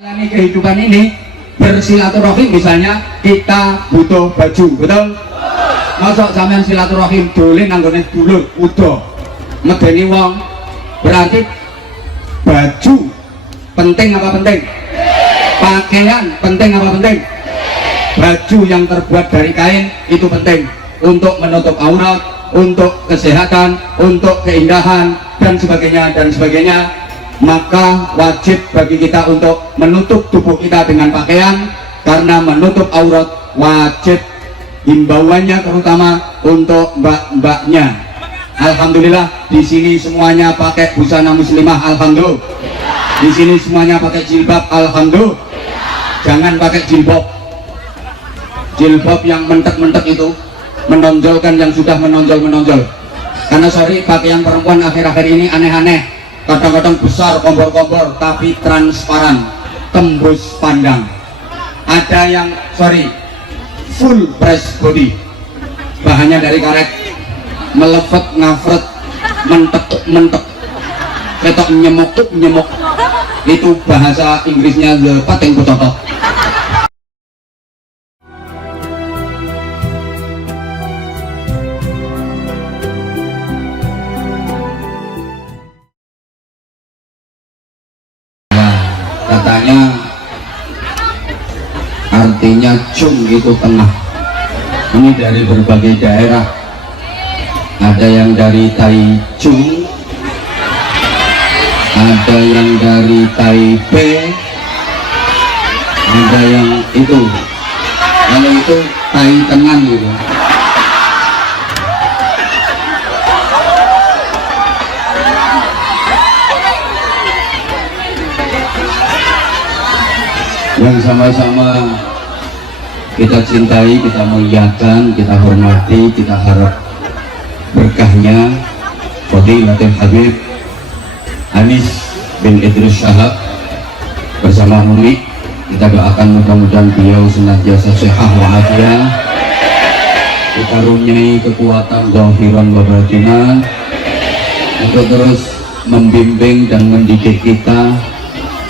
Kehidupan ini bersilaturahim, misalnya kita butuh baju, betul? Masuk sampean silaturahim dolen nanggone dulur udah medeni wong, berarti baju penting apa penting? Pakaian penting apa penting? Baju yang terbuat dari kain itu penting untuk menutup aurat, untuk kesehatan, untuk keindahan dan sebagainya dan sebagainya. Maka wajib bagi kita untuk menutup tubuh kita dengan pakaian, karena menutup aurat wajib, himbauannya terutama untuk mbak-mbaknya. Alhamdulillah di sini semuanya pakai busana muslimah, alhamdulillah. Di sini semuanya pakai jilbab, alhamdulillah. Jangan pakai jilbab yang mentek-mentek itu, menonjolkan yang sudah menonjol. Karena sorry, pakaian perempuan akhir-akhir ini aneh-aneh. Kadang-kadang besar, kompor-kompor, tapi transparan, tembus pandang. Ada yang full breast body, bahannya dari karet, melevet, ngafret, mentek, ketok nyemuk, itu bahasa Inggrisnya the pateng pototo. Katanya artinya cung itu tengah. Ini dari berbagai daerah, ada yang dari Taichung, ada yang dari Taipei, ada yang itu, kalau itu Tai Tengah gitu. Yang sama-sama kita cintai, kita muliakan, kita hormati, kita harap berkahnya Fadilatul Habib Anis bin Idris Syahab bersama Umi. Kita doakan mudah-mudahan beliau senantiasa sehat walafiat, dikaruniai kekuatan zahiran wa batinan untuk terus membimbing dan mendidik kita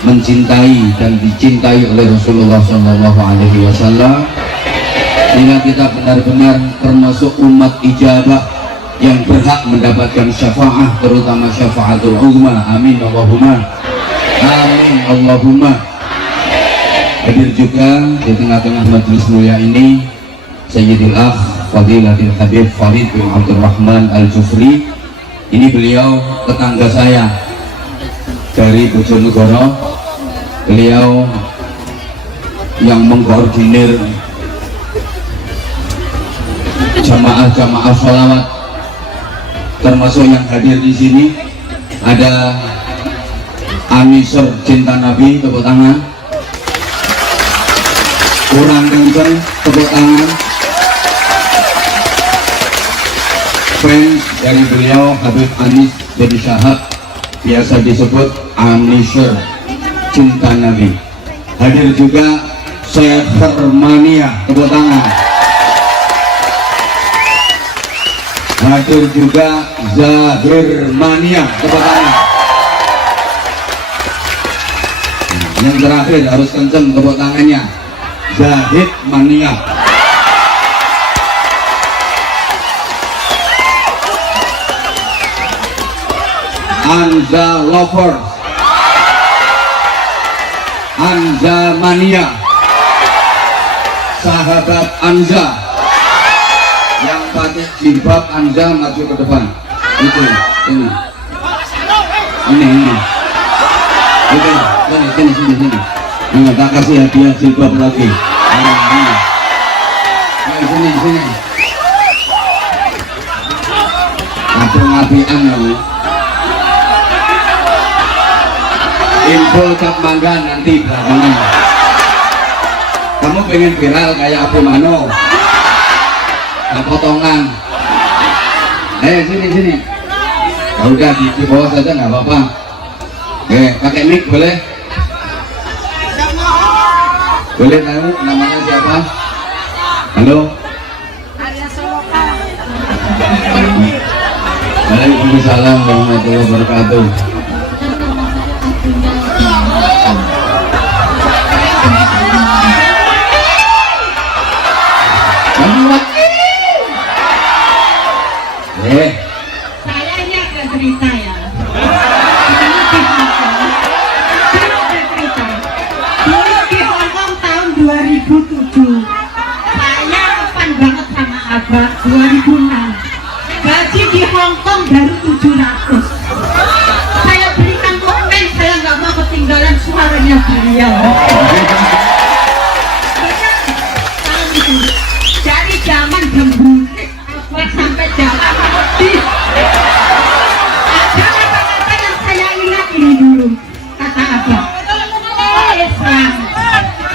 mencintai dan dicintai oleh Rasulullah SAW, sehingga kita benar-benar termasuk umat ijabah yang berhak mendapatkan syafaat, terutama syafaatul uzma. Amin Allahumma amin Allahumma. Hadir juga di tengah-tengah majelis mulia ini Sayyidil Akh Fadilatul Habib Farid bin Abdul Rahman Al-Jufri. Ini beliau tetangga saya dari Bojonegoro. Beliau yang mengkoordinir jamaah-jamaah sholawat, termasuk yang hadir di sini ada Anisur Cinta Nabi, tepuk tangan. Kurang kenceng, tepuk tangan. Fans dari beliau Habib Anis bin Syahab, biasa disebut Anisur Cinta Nabi. Hadir juga Sefermania, tepuk tangan. Hadir juga Zahirmania, tepuk tangan. Yang terakhir harus kenceng tepuk tangannya, Zahid Mania. Anza Lovers, Anza Mania, sahabat Anza yang pakai jilbab Anza maju ke depan. Itu ini oke, sini nggak tak kasih hadiah jilbab lagi. Sini ngabung-ngabian kamu. Info cap mangga nanti belakangan. Kamu pengen viral kayak Abu Mano, nah, potongan. Sini. Udah di bawah saja nggak apa-apa. Pakai mic boleh? Boleh tahu namanya siapa? Halo. Waalaikumsalam warahmatullahi wabarakatuh. 2006. Gaji di Hong Kong baru 700. Saya berikan komen, saya nggak mau ketinggalan suaranya beliau. Dari zaman gembutik sampai zaman lebih. Ada kata-kata yang saya ingat ini dulu, kata Abah.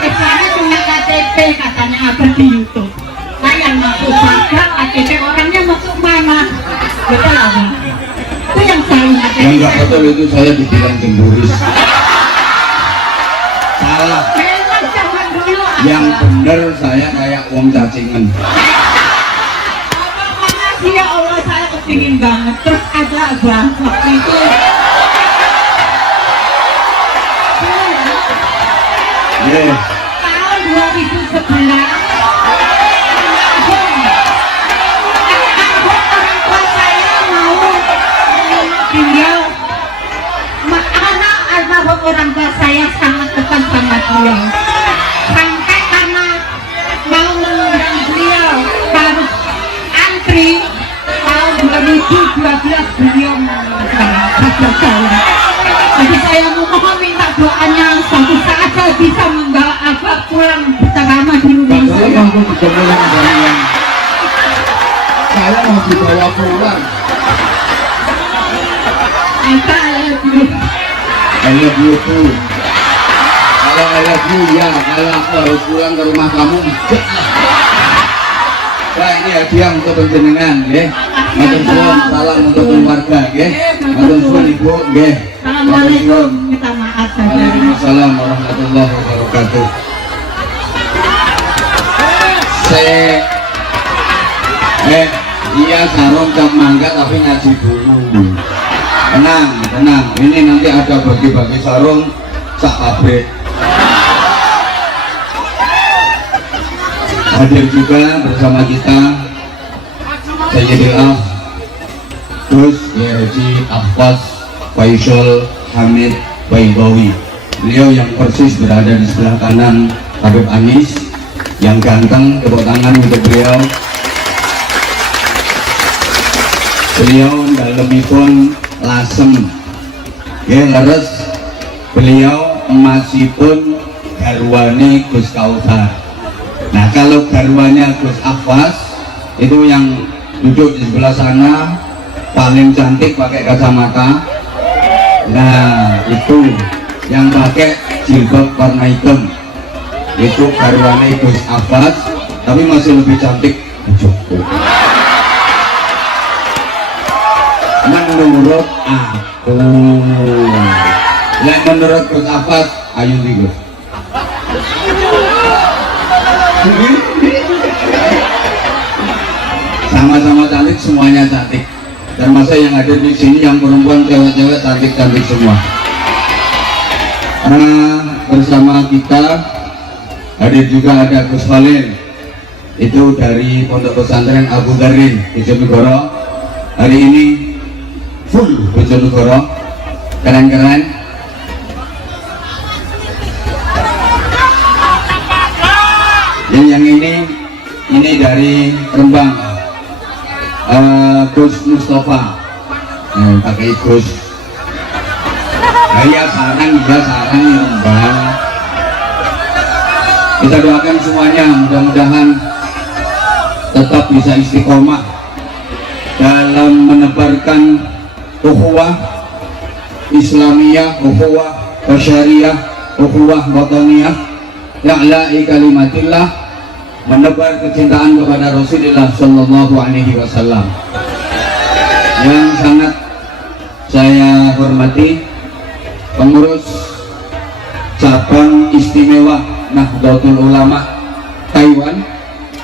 Islamnya punya KTP, katanya Abah di YouTube. Saya masuk pagar, KTP orangnya masuk mana? Betul Abah? Itu yang saya ingat. Yang nggak betul itu saya dibilang cemburis. Salah. Memang zaman dulu Yang bener saya kayak uang cacingan. makasih ya Allah, saya kepingin banget. Terus ada Abah waktu itu. Yeah. Tahun 2011 orang tua saya mau beliau anak almarhum orang tua saya sangat dekat sama beliau sampai karena mau mengundang beliau harus antri. Tahun 2012 beliau mengundang saya. Jadi saya mohon minta doanya suatu saat saya bisa membawa Abah pulang bersama di rumah Saya saya. mampu ditemui dengan saya mau dibawa pulang. Eka, I love you too. Kalau I love you ya, kalau aku harus pulang ke rumah kamu. Nah ini hadiah untuk penjenengan, ya. Matur suwun, salam untuk keluarga, ya. Matur suwun ibu, ya. Assalamualaikum, minta maaf saja. Waalaikumsalam warahmatullahi wabarakatuh. Iya sarung cap mangga tapi ngaji dulu. Tenang, tenang. Ini nanti ada bagi-bagi sarung sak pabrik. Hadir juga bersama kita Sayyidil Af Gus Haji Abbas Faisal Hamid Baibawi. Beliau yang persis berada di sebelah kanan Habib Anis yang ganteng. Tepuk tangan untuk beliau. Beliau dalemipun lasem ya leres. Beliau emasipun garwane Gus Kautsar. Nah kalau garwanya Gus Abbas itu yang duduk di sebelah sana paling cantik pakai kacamata. Nah itu yang pakai jilbab warna hitam itu garwane Gus Abbas, tapi masih lebih cantik Joko. Menurut aku, menurut Gus Abbas, ayo nih Gus. Sama-sama cantik, semuanya cantik. Termasuk yang ada di sini yang perempuan, cewek-cewek cantik-cantik semua. Nah, bersama kita hadir juga ada Gus Falil, itu dari Pondok Pesantren Abu Darin Bojonegoro. Hari ini full Bojonegoro, keren-keren. Yang ini dari Rembang, Gus Mustafa, pakai Gus. Ya sarang Rembang. Kita doakan semuanya, mudah-mudahan tetap bisa istiqomah dalam menebarkan ukhuwah Islamiyah, ukhuwah Basyariyah, ukhuwah Wataniyah, ya'la'i kalimatillah, menebar kecintaan kepada Rasulullah Sallallahu Alaihi Wasallam. Yang sangat saya hormati pengurus cabang istimewa Nahdlatul Ulama Taiwan,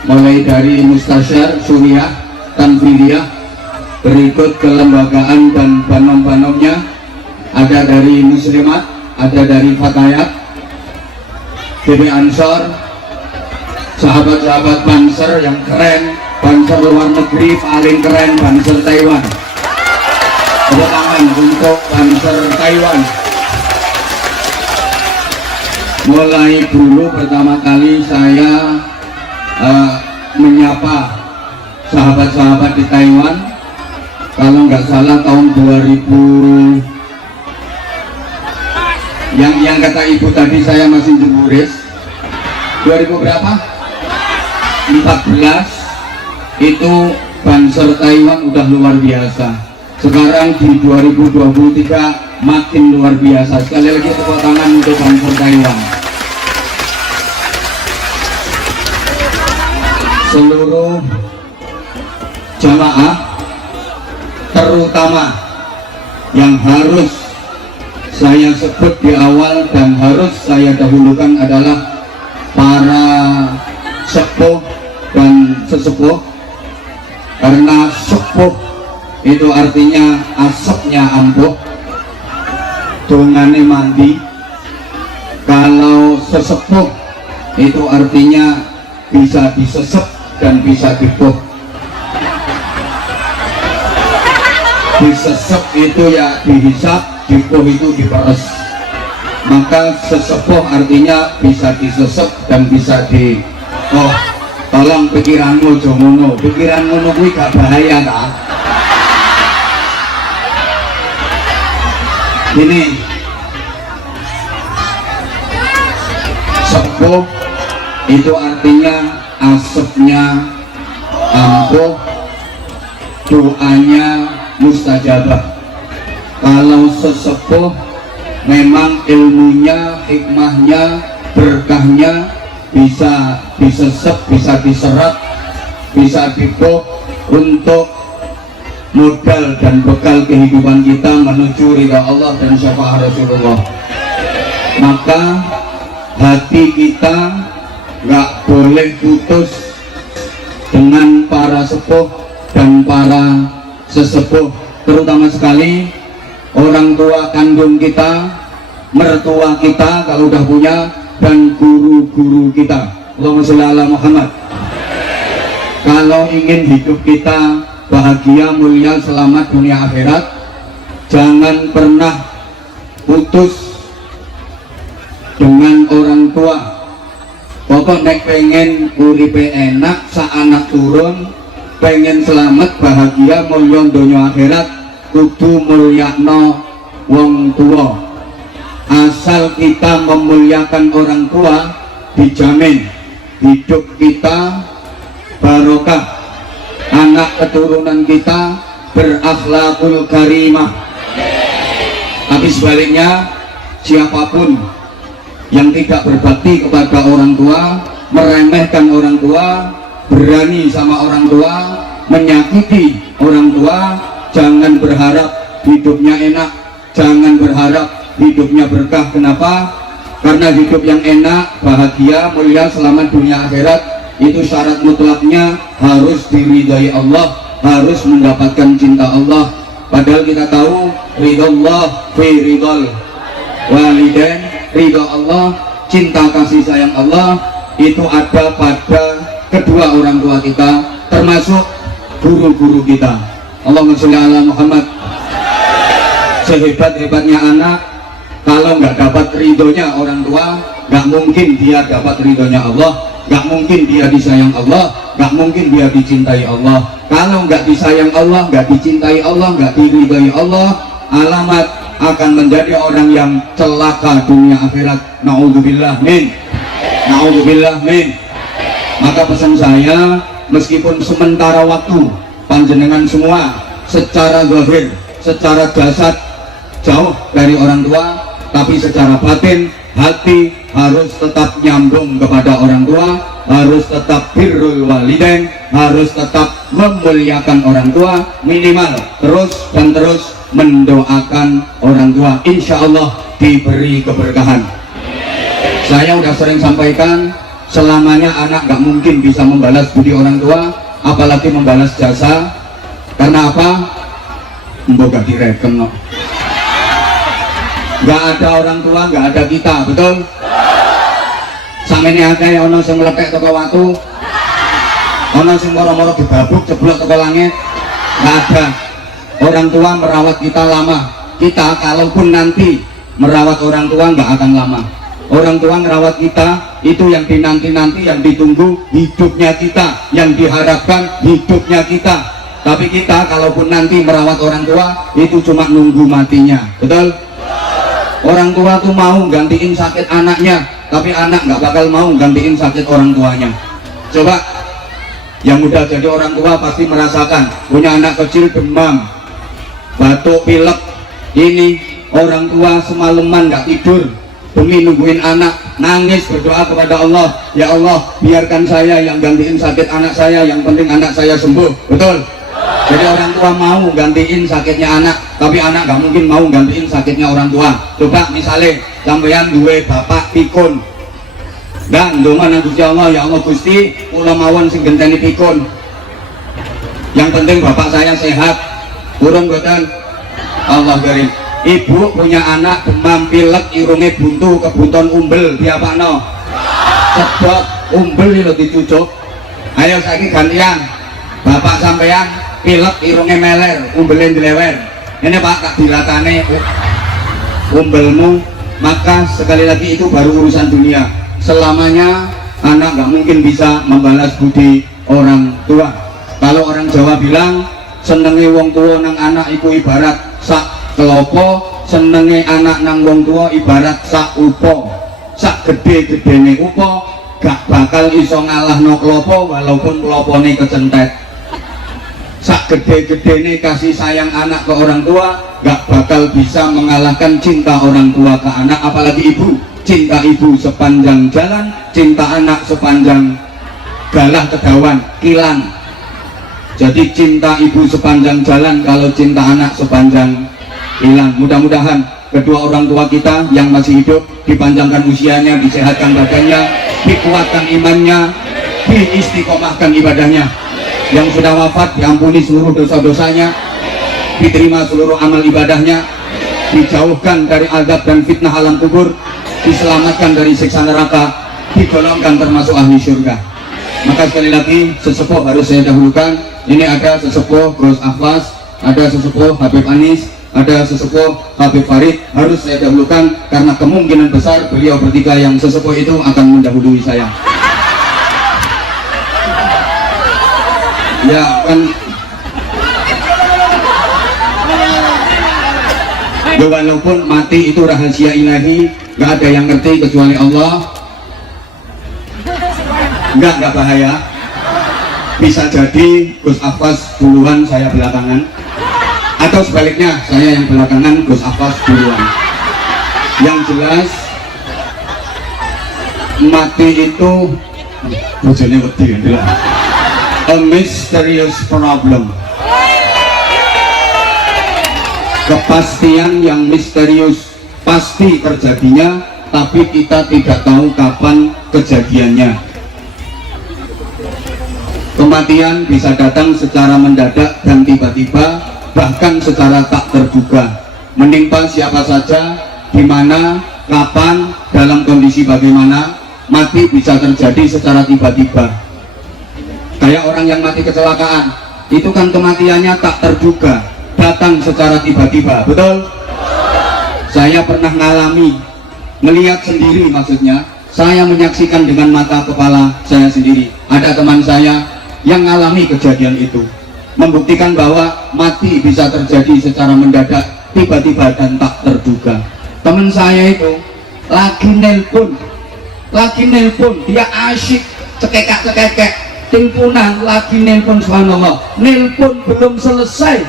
mulai dari Mustasyar Suriah Tanfidiyah, berikut kelembagaan dan banom-banomnya, ada dari Muslimat, ada dari Fatayat, BB Ansor, sahabat-sahabat Banser yang keren, Banser luar negeri paling keren, Banser Taiwan. Tepuk tangan untuk Banser Taiwan. Mulai dulu pertama kali saya menyapa sahabat-sahabat di Taiwan, kalau nggak salah tahun 2000, yang kata ibu tadi saya masih jemburis, 2000 berapa? 14 itu Banser Taiwan udah luar biasa. Sekarang di 2023 makin luar biasa. Sekali lagi tepuk tangan untuk Banser Taiwan. Seluruh jamaah, terutama yang harus saya sebut di awal dan harus saya dahulukan adalah para sepuh dan sesepuh, karena sepuh itu artinya asapnya ampuh, dongane mandi. Kalau sesepuh itu artinya bisa disesep dan bisa dipuh. Disesep itu ya dihisap, dipuh itu diperes. Maka sesepuh artinya bisa disesep dan bisa di tolong pikiranmu jomono, pikiranmu kuwi gak bahaya tak? Ini sepuh itu artinya asapnya ampuh, doanya mustajabah. Kalau sesepuh memang ilmunya, hikmahnya, berkahnya bisa disesep, bisa diserap, bisa dipuh untuk modal dan bekal kehidupan kita menuju ridha Allah dan syafaat Rasulullah. Maka hati kita nggak boleh putus dengan para sepuh dan para sesepuh, terutama sekali orang tua kandung kita, mertua kita kalau udah punya, dan guru-guru kita. Allahumma sholli ala Muhammad. Kalau ingin hidup kita bahagia, mulia, selamat dunia akhirat, jangan pernah putus dengan orang tua. Pokok nek pengen uripe enak, saanak turun, pengen selamat, bahagia, mulia dunia akhirat, kudu mulyakno wong tua. Asal kita memuliakan orang tua, dijamin hidup kita barokah, anak keturunan kita berakhlakul karimah. Tapi sebaliknya, siapapun yang tidak berbakti kepada orang tua, meremehkan orang tua, berani sama orang tua, menyakiti orang tua, jangan berharap hidupnya enak, jangan berharap hidupnya berkah. Kenapa? Karena hidup yang enak, bahagia, mulia, selamat dunia akhirat itu syarat mutlaknya harus diridhai Allah, harus mendapatkan cinta Allah. Padahal kita tahu ridha Allah fi ridhal walidain, ridha Allah, cinta kasih sayang Allah itu ada pada kedua orang tua kita, termasuk guru-guru kita. Allahumma sholli ala Muhammad. Sehebat-hebatnya anak, kalau nggak dapat ridhonya orang tua, nggak mungkin dia dapat ridhonya Allah, nggak mungkin dia disayang Allah, nggak mungkin dia dicintai Allah. Kalau nggak disayang Allah, nggak dicintai Allah, nggak diridhai Allah, alamat akan menjadi orang yang celaka dunia akhirat. Na'udzubillah min, na'udzubillah min. Maka pesan saya, meskipun sementara waktu panjenengan semua secara zahir, secara jasad jauh dari orang tua, tapi secara batin, hati harus tetap nyambung kepada orang tua, harus tetap birrul walidain, harus tetap memuliakan orang tua, minimal terus dan terus mendoakan orang tua, insya Allah diberi keberkahan. Saya udah sering sampaikan, selamanya anak gak mungkin bisa membalas budi orang tua, apalagi membalas jasa. Karena apa? Mbok gak direken no. Gak ada orang tua, gak ada kita, betul? Samene akeh ana sing mlepek teko watu, ana sing moro-moro dibabuk jeblok teko langit. Gak ada. Orang tua merawat kita lama. Kita kalaupun nanti merawat orang tua gak akan lama. Orang tua ngerawat kita itu yang dinanti-nanti, yang ditunggu hidupnya kita, yang diharapkan hidupnya kita. Tapi kita kalaupun nanti merawat orang tua itu cuma nunggu matinya, betul? Orang tua tuh mau gantiin sakit anaknya, tapi anak nggak bakal mau gantiin sakit orang tuanya. Coba yang udah jadi orang tua pasti merasakan, punya anak kecil demam, batuk, pilek. Ini orang tua semalaman nggak tidur demi nungguin anak, nangis berdoa kepada Allah, ya Allah biarkan saya yang gantiin sakit anak saya, yang penting anak saya sembuh, betul? Jadi orang tua mau gantiin sakitnya anak, tapi anak gak mungkin mau gantiin sakitnya orang tua. Coba misalnya sampeyan duwe bapak pikun, dan ndonga nang Gusti Allah, ya Allah Gusti kula mawon sing genteni pikun, yang penting bapak saya sehat, urung boten? Allah karim. Ibu punya anak demam pilek, irunge buntu, kebuton umbel, diapakno? Sedot umbel lho dicucuk. Ayo saiki gantian. Bapak sampean pilek, irunge meler, umbele dilewer. Ini Pak tak dilatane umbelmu, maka sekali lagi itu baru urusan dunia. Selamanya anak gak mungkin bisa membalas budi orang tua. Kalau orang Jawa bilang senenge wong tua nang anak iku ibarat sak kelopo, senenge anak nang wong tua ibarat sak upo. Sak gede-gedene upo gak bakal iso ngalahno klopo walaupun klopone kecentet. Sak gede-gedene kasih sayang anak ke orang tua gak bakal bisa mengalahkan cinta orang tua ke anak, apalagi ibu. Cinta ibu sepanjang jalan, cinta anak sepanjang galah kedawan kilan. Jadi cinta ibu sepanjang jalan, kalau cinta anak sepanjang hilang. Mudah-mudahan kedua orang tua kita yang masih hidup dipanjangkan usianya, disehatkan badannya, dikuatkan imannya, diistiqomahkan ibadahnya. Yang sudah wafat diampuni seluruh dosa-dosanya, diterima seluruh amal ibadahnya, dijauhkan dari azab dan fitnah alam kubur, diselamatkan dari siksa neraka, digolongkan termasuk ahli surga. Maka sekali lagi sesepuh harus saya dahulukan. Ini ada sesepuh Gus Afwas, ada sesepuh Habib Anis, ada sesepuh Habib Farid, harus saya dahulukan karena kemungkinan besar beliau bertiga yang sesepuh itu akan mendahului saya. Ya kan, walaupun mati itu rahasia ilahi, nggak ada yang ngerti kecuali Allah. Nggak bahaya. Bisa jadi Gus Afwas duluan, saya belakangan. Atau sebaliknya, saya yang belakangan, Gus Afwas duluan. Yang jelas mati itu bojone wedi ya, a mysterious problem. Kepastian yang misterius, pasti terjadinya, tapi kita tidak tahu kapan kejadiannya. Kematian bisa datang secara mendadak dan tiba-tiba, bahkan secara tak terduga, menimpa siapa saja, di mana, kapan, dalam kondisi bagaimana. Mati bisa terjadi secara tiba-tiba. Kayak orang yang mati kecelakaan, itu kan kematiannya tak terduga, datang secara tiba-tiba, betul? Saya pernah ngalami, melihat sendiri, maksudnya saya menyaksikan dengan mata kepala saya sendiri. Ada teman saya yang ngalami kejadian itu, membuktikan bahwa mati bisa terjadi secara mendadak, tiba-tiba dan tak terduga. Teman saya itu lagi nelpon, dia asyik cekekak-cekekek, teleponan, lagi nelpon, subhanallah, nelpon belum selesai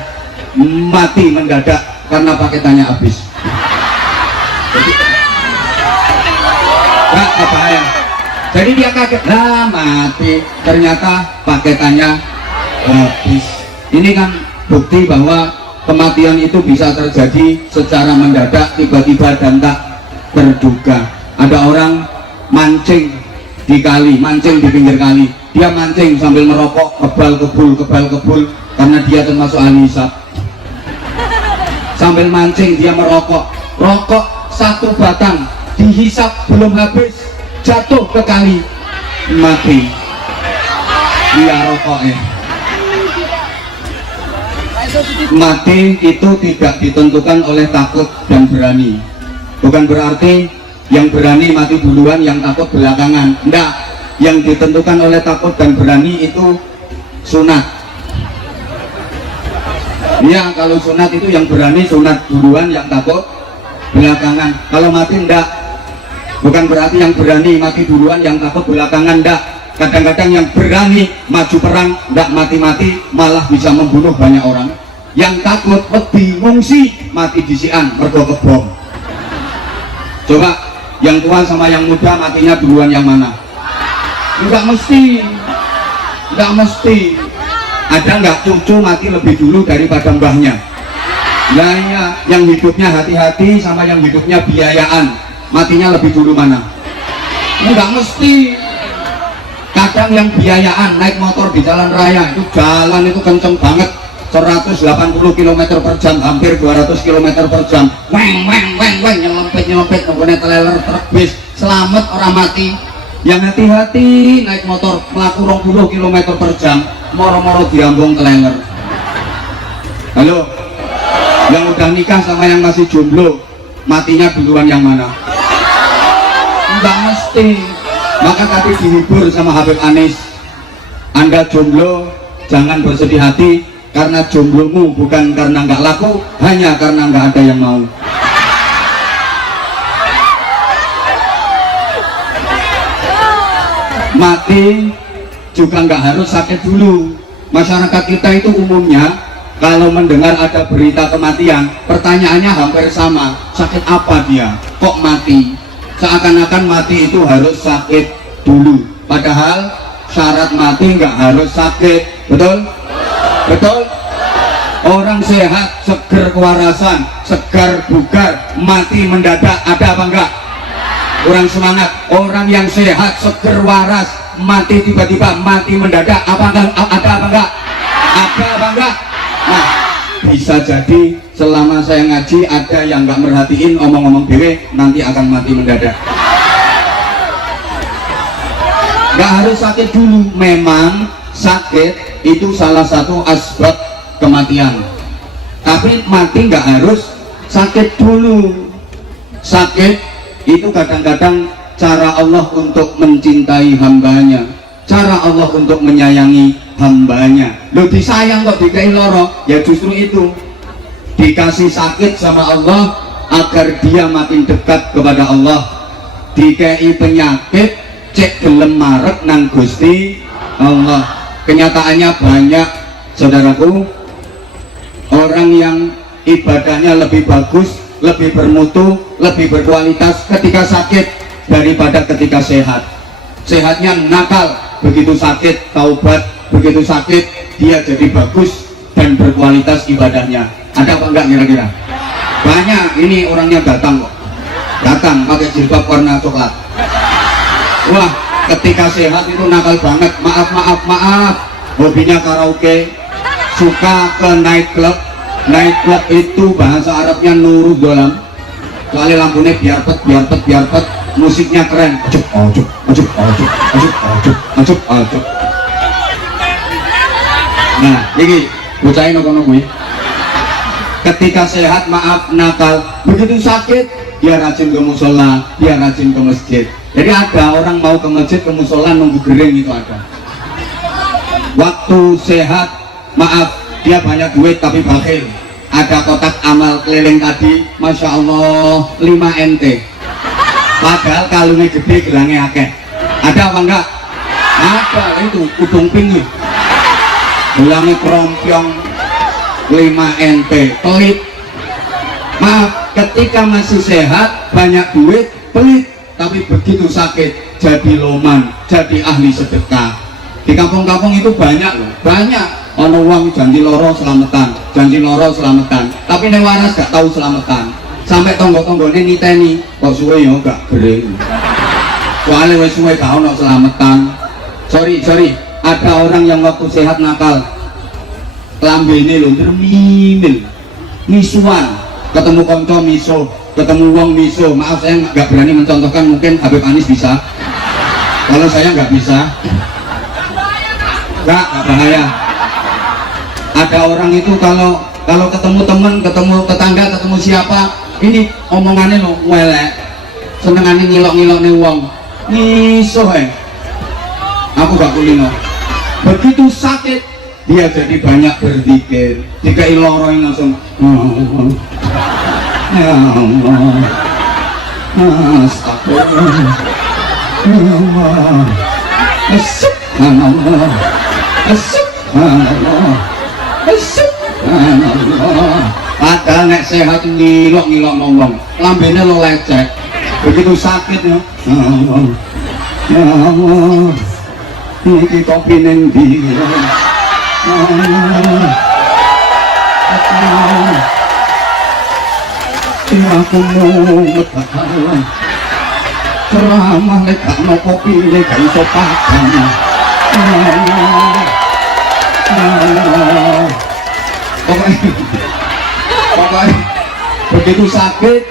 mati mendadak karena paketannya habis. Nggak bahaya. Jadi dia kaget, lah mati, ternyata paketannya habis. Ini kan bukti bahwa kematian itu bisa terjadi secara mendadak, tiba-tiba dan tak terduga. Ada orang mancing di kali, mancing di pinggir kali, dia mancing sambil merokok, kebal kebul, karena dia termasuk ahli hisab. Sambil mancing dia merokok, rokok satu batang dihisap belum habis, jatuh ke kali, mati. Dia rokoknya. Mati itu tidak ditentukan oleh takut dan berani. Bukan berarti yang berani mati duluan, yang takut belakangan. Enggak, yang ditentukan oleh takut dan berani itu sunat. Ya, kalau sunat itu yang berani sunat duluan, yang takut belakangan. Kalau mati enggak, bukan berarti yang berani mati duluan, yang takut belakangan. Enggak, kadang-kadang yang berani maju perang enggak mati-mati, malah bisa membunuh banyak orang. Yang takut lebih ngungsi mati disian mergo kebom. Coba yang tua sama yang muda matinya duluan yang mana? Enggak mesti, enggak mesti. Ada enggak cucu mati lebih dulu daripada mbahnya? Nah ya, yang hidupnya hati-hati sama yang hidupnya biayaan, matinya lebih dulu mana? Enggak mesti. Kadang yang biayaan naik motor di jalan raya, itu jalan itu kenceng banget, 180 km per jam, hampir 200 km per jam, weng nyelempit nunggunya teleler truk bis, selamat orang mati. Yang hati-hati naik motor melaku 20 km per jam, moro-moro diambung teleler. Halo, yang udah nikah sama yang masih jomblo, matinya duluan yang mana? Enggak mesti. Maka tadi dihibur sama Habib Anis, Anda jomblo jangan bersedih hati, karena jomblomu bukan karena nggak laku, hanya karena nggak ada yang mau. Mati juga nggak harus sakit dulu. Masyarakat kita itu umumnya kalau mendengar ada berita kematian, pertanyaannya hampir sama, sakit apa dia, kok mati? Seakan-akan mati itu harus sakit dulu, padahal syarat mati nggak harus sakit. Betul? Betul? Orang sehat, seger kewarasan, segar bugar, mati mendadak, ada apa enggak? Kurang semangat. Orang yang sehat, seger waras, mati tiba-tiba, mati mendadak, apa enggak? Ada apa enggak? Ada apa enggak? Nah, bisa jadi selama saya ngaji ada yang nggak merhatiin omong-omong dewe, nanti akan mati mendadak. Nggak harus sakit dulu. Memang sakit itu salah satu asbab kematian, tapi mati nggak harus sakit dulu. Sakit itu kadang-kadang cara Allah untuk mencintai hambanya, cara Allah untuk menyayangi hambanya. Lo disayang kok dikai loro, ya justru itu dikasih sakit sama Allah agar dia makin dekat kepada Allah. Dikai penyakit cek gelem marek nang Gusti Allah. Kenyataannya banyak, saudaraku, orang yang ibadahnya lebih bagus, lebih bermutu, lebih berkualitas ketika sakit daripada ketika sehat. Sehatnya nakal, begitu sakit taubat, begitu sakit dia jadi bagus dan berkualitas ibadahnya. Ada apa enggak kira-kira? Banyak. Ini orangnya datang kok, datang pakai jilbab warna coklat. Wah, ketika sehat itu nakal banget. Maaf, hobinya karaoke, suka ke night club. Night club itu bahasa Arabnya nuru dolam, soalnya lampunya biarpet, musiknya keren, ajuk. Nah, ini bocahin nopo-nopo. Ketika sehat maaf nakal, begitu sakit dia rajin ke musola, dia rajin ke masjid. Jadi ada orang mau ke masjid, ke musola nunggu gering, itu ada. Waktu sehat maaf dia banyak duit tapi bakhil. Ada kotak amal keliling tadi, Masya Allah 5 NT, padahal kalungnya gede, gelangnya akeh. Ada apa enggak? Ada. Itu udung pink, gelangnya krompiong 5 NT, pelit. Maaf, ketika masih sehat banyak duit pelit, tapi begitu sakit jadi loman, jadi ahli sedekah. Di kampung-kampung itu banyak loh, banyak. Ono uang janji loro selamatan, tapi nek waras gak tahu selamatan. Sampai tonggo-tonggone niteni, kok suwe ya gak gering, soalnya wis suwe gak ono selamatan. Sorry, ada orang yang waktu sehat nakal, lambene lho termimil, misuan, ketemu konco miso, ketemu wong miso. Maaf saya nggak berani mencontohkan, mungkin Habib Anis bisa, kalau saya nggak bisa. Nggak bahaya. Ada orang itu kalau ketemu teman, ketemu tetangga, ketemu siapa, ini omongannya lo welek, senengane ngilok-ngilokne wong. Ngisuh aku gak kulino. Begitu sakit dia jadi banyak berzikir. Jika ilorong langsung ya Allah, astagfirullah, ya Allah, subhanallah, subhanallah, subhanallah. Padahal nek sehat ngilok-ngilok ngomong, lambene lo lecek. Begitu sakit ya Allah, ya Allah, iki kopi ning ndi ya Allah, aku mumet Allah, ceramah lek gak mau kopi lek gak iso pakan ya Allah, ya Allah. Pokoknya begitu sakit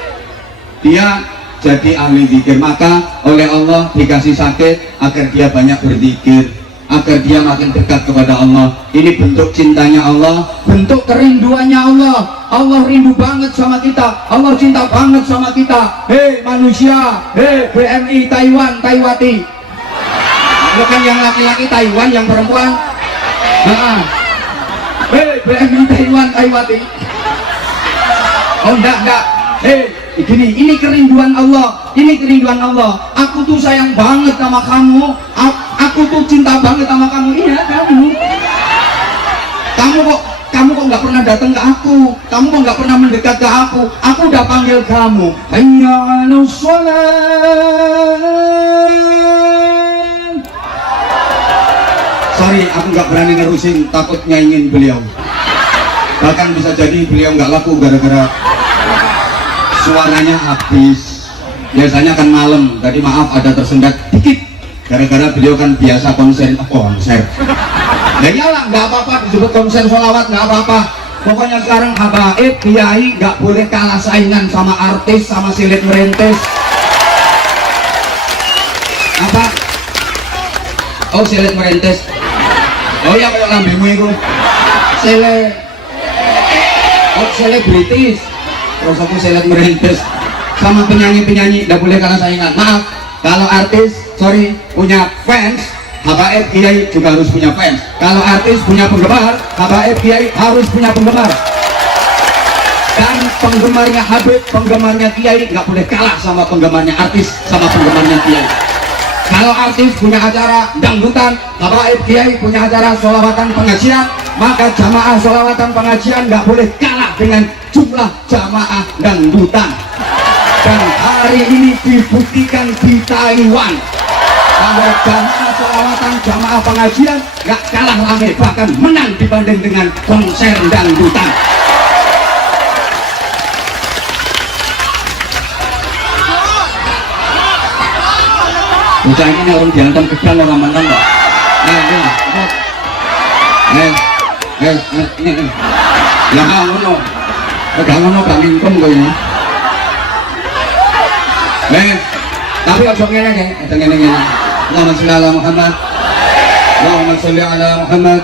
dia jadi ahli zikir, maka oleh Allah dikasih sakit agar dia banyak berzikir, agar dia makin dekat kepada Allah. Ini bentuk cintanya Allah, bentuk kerinduannya Allah. Allah rindu banget sama kita, Allah cinta banget sama kita. Hei manusia, hei BMI Taiwan, Taiwati. Bukan yang laki-laki Taiwan, yang perempuan. Hei BMI Taiwan, Taiwati. Oh enggak. Gini, ini kerinduan Allah, ini kerinduan Allah. Aku tuh sayang banget sama kamu, aku tuh cinta banget sama kamu. Iya kamu kok nggak pernah datang ke aku, kamu kok nggak pernah mendekat ke aku udah panggil kamu. Hayya 'alas shalah. Sorry, aku nggak berani nerusin, takut nyaingin beliau. Bahkan bisa jadi beliau nggak laku gara-gara suaranya habis. Biasanya kan malam, tadi maaf ada tersendat dikit gara-gara beliau kan biasa konser. Ya iyalah, nggak apa-apa disebut konser sholawat, nggak apa-apa. Pokoknya sekarang habaib kiai nggak boleh kalah saingan sama artis, sama silit merentes. Apa? Oh silit merentes. Oh ya kayak lambemu itu selebritis. Terus aku silat merentes sama penyanyi-penyanyi nggak boleh kalah saingan. Maaf, kalau artis sorry punya fans, habaib kiai juga harus punya fans. Kalau artis punya penggemar, habaib kiai harus punya penggemar. Dan penggemarnya Habib, penggemarnya kiai nggak boleh kalah sama penggemarnya artis, sama penggemarnya kiai. Kalau artis punya acara dangdutan, habaib kiai punya acara sholawatan pengajian, maka jamaah sholawatan pengajian nggak boleh kalah dengan jumlah jamaah dangdutan. Dan hari ini dibuktikan di Taiwan bahwa jamaah sholawatan, jamaah pengajian nggak kalah ramai, bahkan menang dibanding dengan konser dangdutan. Bocah ini orang dihantam gedang orang menang kok. Ini. Lah ngono. Gak ngono gak mingkem kowe ini. Tapi aja ngene nggih, aja ngene. Allahumma sholli ala Muhammad. Allahumma sholli ala Muhammad.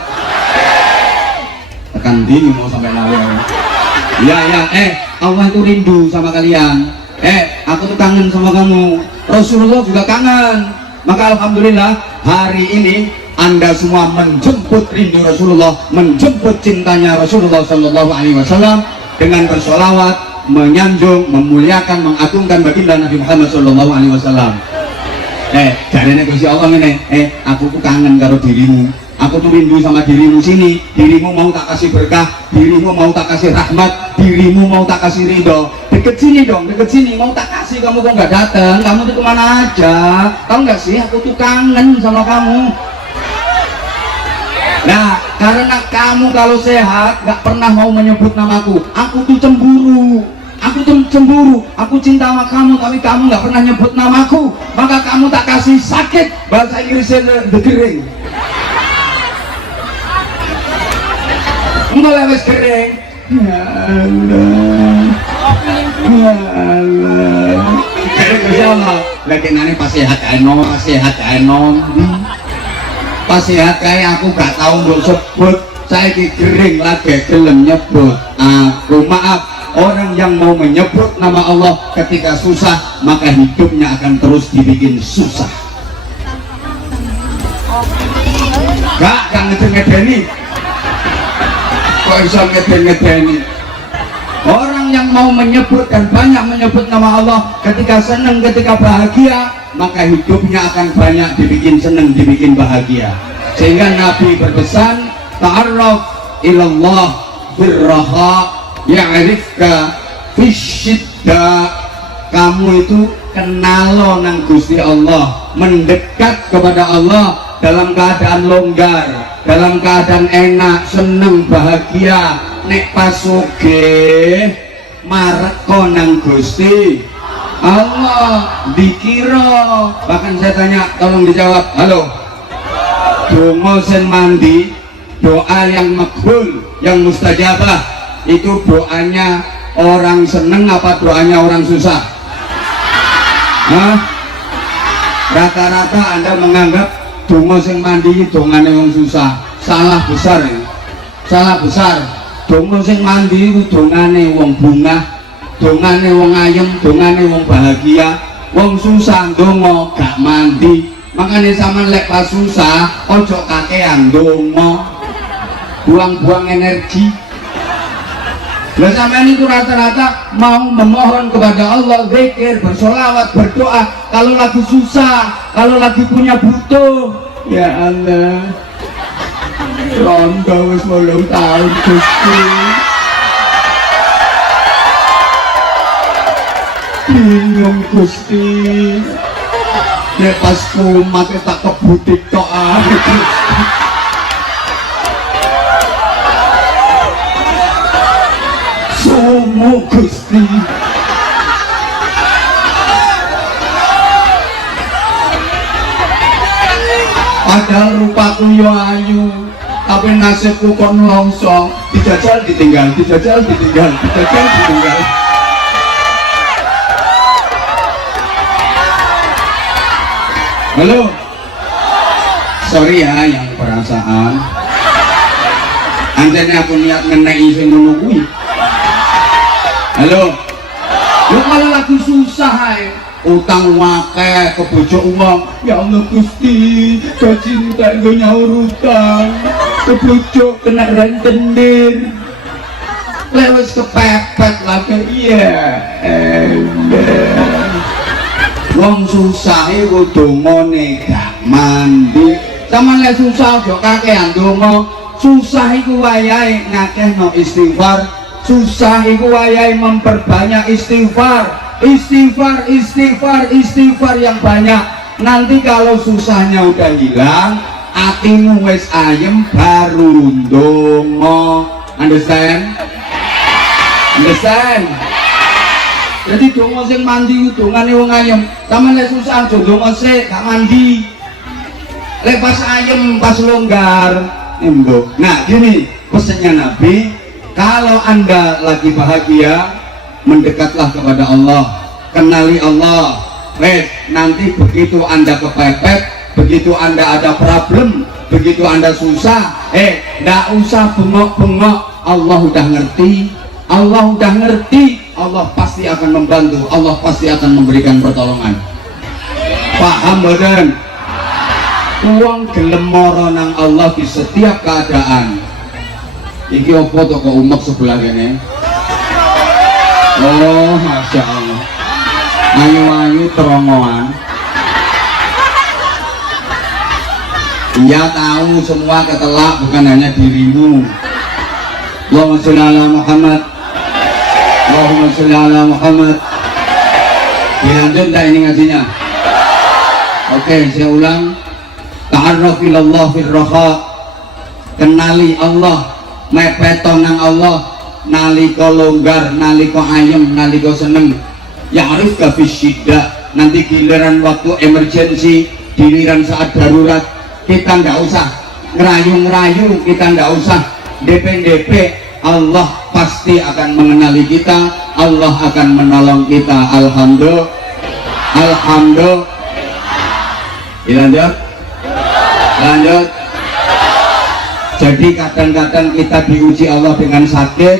Tekan ndi mau sampai nawe. Ya, Allah itu rindu sama kalian. Aku tuh kangen sama kamu. Rasulullah juga kangen. Maka alhamdulillah hari ini Anda semua menjemput rindu Rasulullah, menjemput cintanya Rasulullah Sallallahu Alaihi Wasallam dengan bersolawat, menyanjung, memuliakan, mengagungkan baginda Nabi Muhammad Sallallahu Alaihi Wasallam. Jarene Gusti Allah ngene, aku tuh kangen karo dirimu. Aku tuh rindu sama dirimu sini. Dirimu mau tak kasih berkah, dirimu mau tak kasih rahmat, dirimu mau tak kasih ridho. Deket sini dong, deket sini. Mau tak kasih, kamu kok nggak datang? Kamu tuh kemana aja? Tahu nggak sih? Aku tuh kangen sama kamu. Nah, karena kamu kalau sehat nggak pernah mau menyebut namaku. Aku tuh cemburu. Aku tuh cemburu. Aku cinta sama kamu, tapi kamu nggak pernah nyebut namaku. Maka kamu tak kasih sakit. Bahasa Inggrisnya degering. Enggak lewes kering. Ya Allah. Ya Allah. Jadi Allah. Lagi nani pas sehat enom, pas sehat enom. Pas sehat kayak aku gak tahu mau sebut. Saya kering lagi gelem nyebut. Aku maaf. orang yang mau menyebut nama Allah ketika susah, maka hidupnya akan terus dibikin susah. Gak ngedeni, kok bisa ngedeni? Orang yang mau menyebut dan banyak menyebut nama Allah ketika senang, ketika bahagia, maka hidupnya akan banyak dibikin senang, dibikin bahagia. Sehingga Nabi berpesan, ta'arraf ilallah birraha ya'rifka fisyidda. Kamu itu kenal nang Gusti Allah, mendekat kepada Allah dalam keadaan longgar, dalam keadaan enak, seneng, bahagia. Nek pasuge mareko nang Gusti Allah dikira. Bahkan saya tanya, tolong dijawab, halo, donga sen mandi, doa yang makbul, yang mustajabah, itu doanya orang seneng apa doanya orang susah? Hah? Rata-rata Anda menganggap donga sing mandi dongane wong susah. Salah besar ya. Salah besar. Donga sing mandi itu dongane wong bungah, dongane wong ayem, dongane wong bahagia. Wong susah donga gak mandi. Makanya sampean lek pas susah ojo kakean donga. Buang-buang energi. Lah sampean itu rata-rata mau memohon kepada Allah, zikir, bersolawat, berdoa kalau lagi susah, kalau lagi punya butuh. Ya Allah, rondo wis 8 tahun Gusti, bingung Gusti, nek pas kumat tak kebutik tok ae. Sumu Gusti, padahal rupaku yo ayu, tapi nasibku kok nelongso. Dijajal ditinggal, dijajal ditinggal, dijajal ditinggal. Halo, sorry ya yang perasaan. Anjane aku niat ngeneki sing ngono kuwi. Halo, lu kalau lagi susah ae, utang wakeh, kebojok uang, ya Allah Gusti, saya cinta gue nyaur utang, kebojok kena rentenir, lewat kepepet lagi, iya, wong susah itu dongone gak mandi, sama lek susah kok kakean dongo, susah itu wayahe ngakehno istighfar. Susah itu wayahe memperbanyak istighfar, istighfar, istighfar, istighfar yang banyak. Nanti kalau susahnya udah hilang, hatimu wis ayem baru ndonga. Understand? Understand? Jadi donga sing mandi dongane wong ayem. Sampe lek susah aja donga sik, gak mandi. Lek pas ayem, pas longgar, embok. Nah, gini pesannya Nabi. Kalau Anda lagi bahagia, mendekatlah kepada Allah, kenali Allah. Nanti begitu Anda kepepet, begitu Anda ada problem, begitu Anda susah, nggak usah bengok-bengok. Allah udah ngerti, Allah udah ngerti, Allah pasti akan membantu, Allah pasti akan memberikan pertolongan. Paham badan? Uang gelem moro nang Allah di setiap keadaan. Iki opo to kok umek sebelah kene? Oh, masya Allah. Ayu-ayu terongoan. Iya tahu semua ketelak, bukan hanya dirimu. Allahumma sholli ala Muhammad. Allahumma sholli ala Muhammad. Dilanjut tak ini ngajinya? Oke, saya ulang. Ta'arraf ilallah firraha. Kenali Allah, mepeto nang Allah nalika longgar, nalika ayem, nalika seneng. Ya'rifka fisyidda. Nanti giliran waktu emergency, giliran saat darurat, kita nggak usah ngerayu-ngerayu, kita nggak usah DP-DP. Allah pasti akan mengenali kita, Allah akan menolong kita. Alhamdulillah, alhamdulillah. Lanjut, lanjut. Jadi kadang-kadang kita diuji Allah dengan sakit,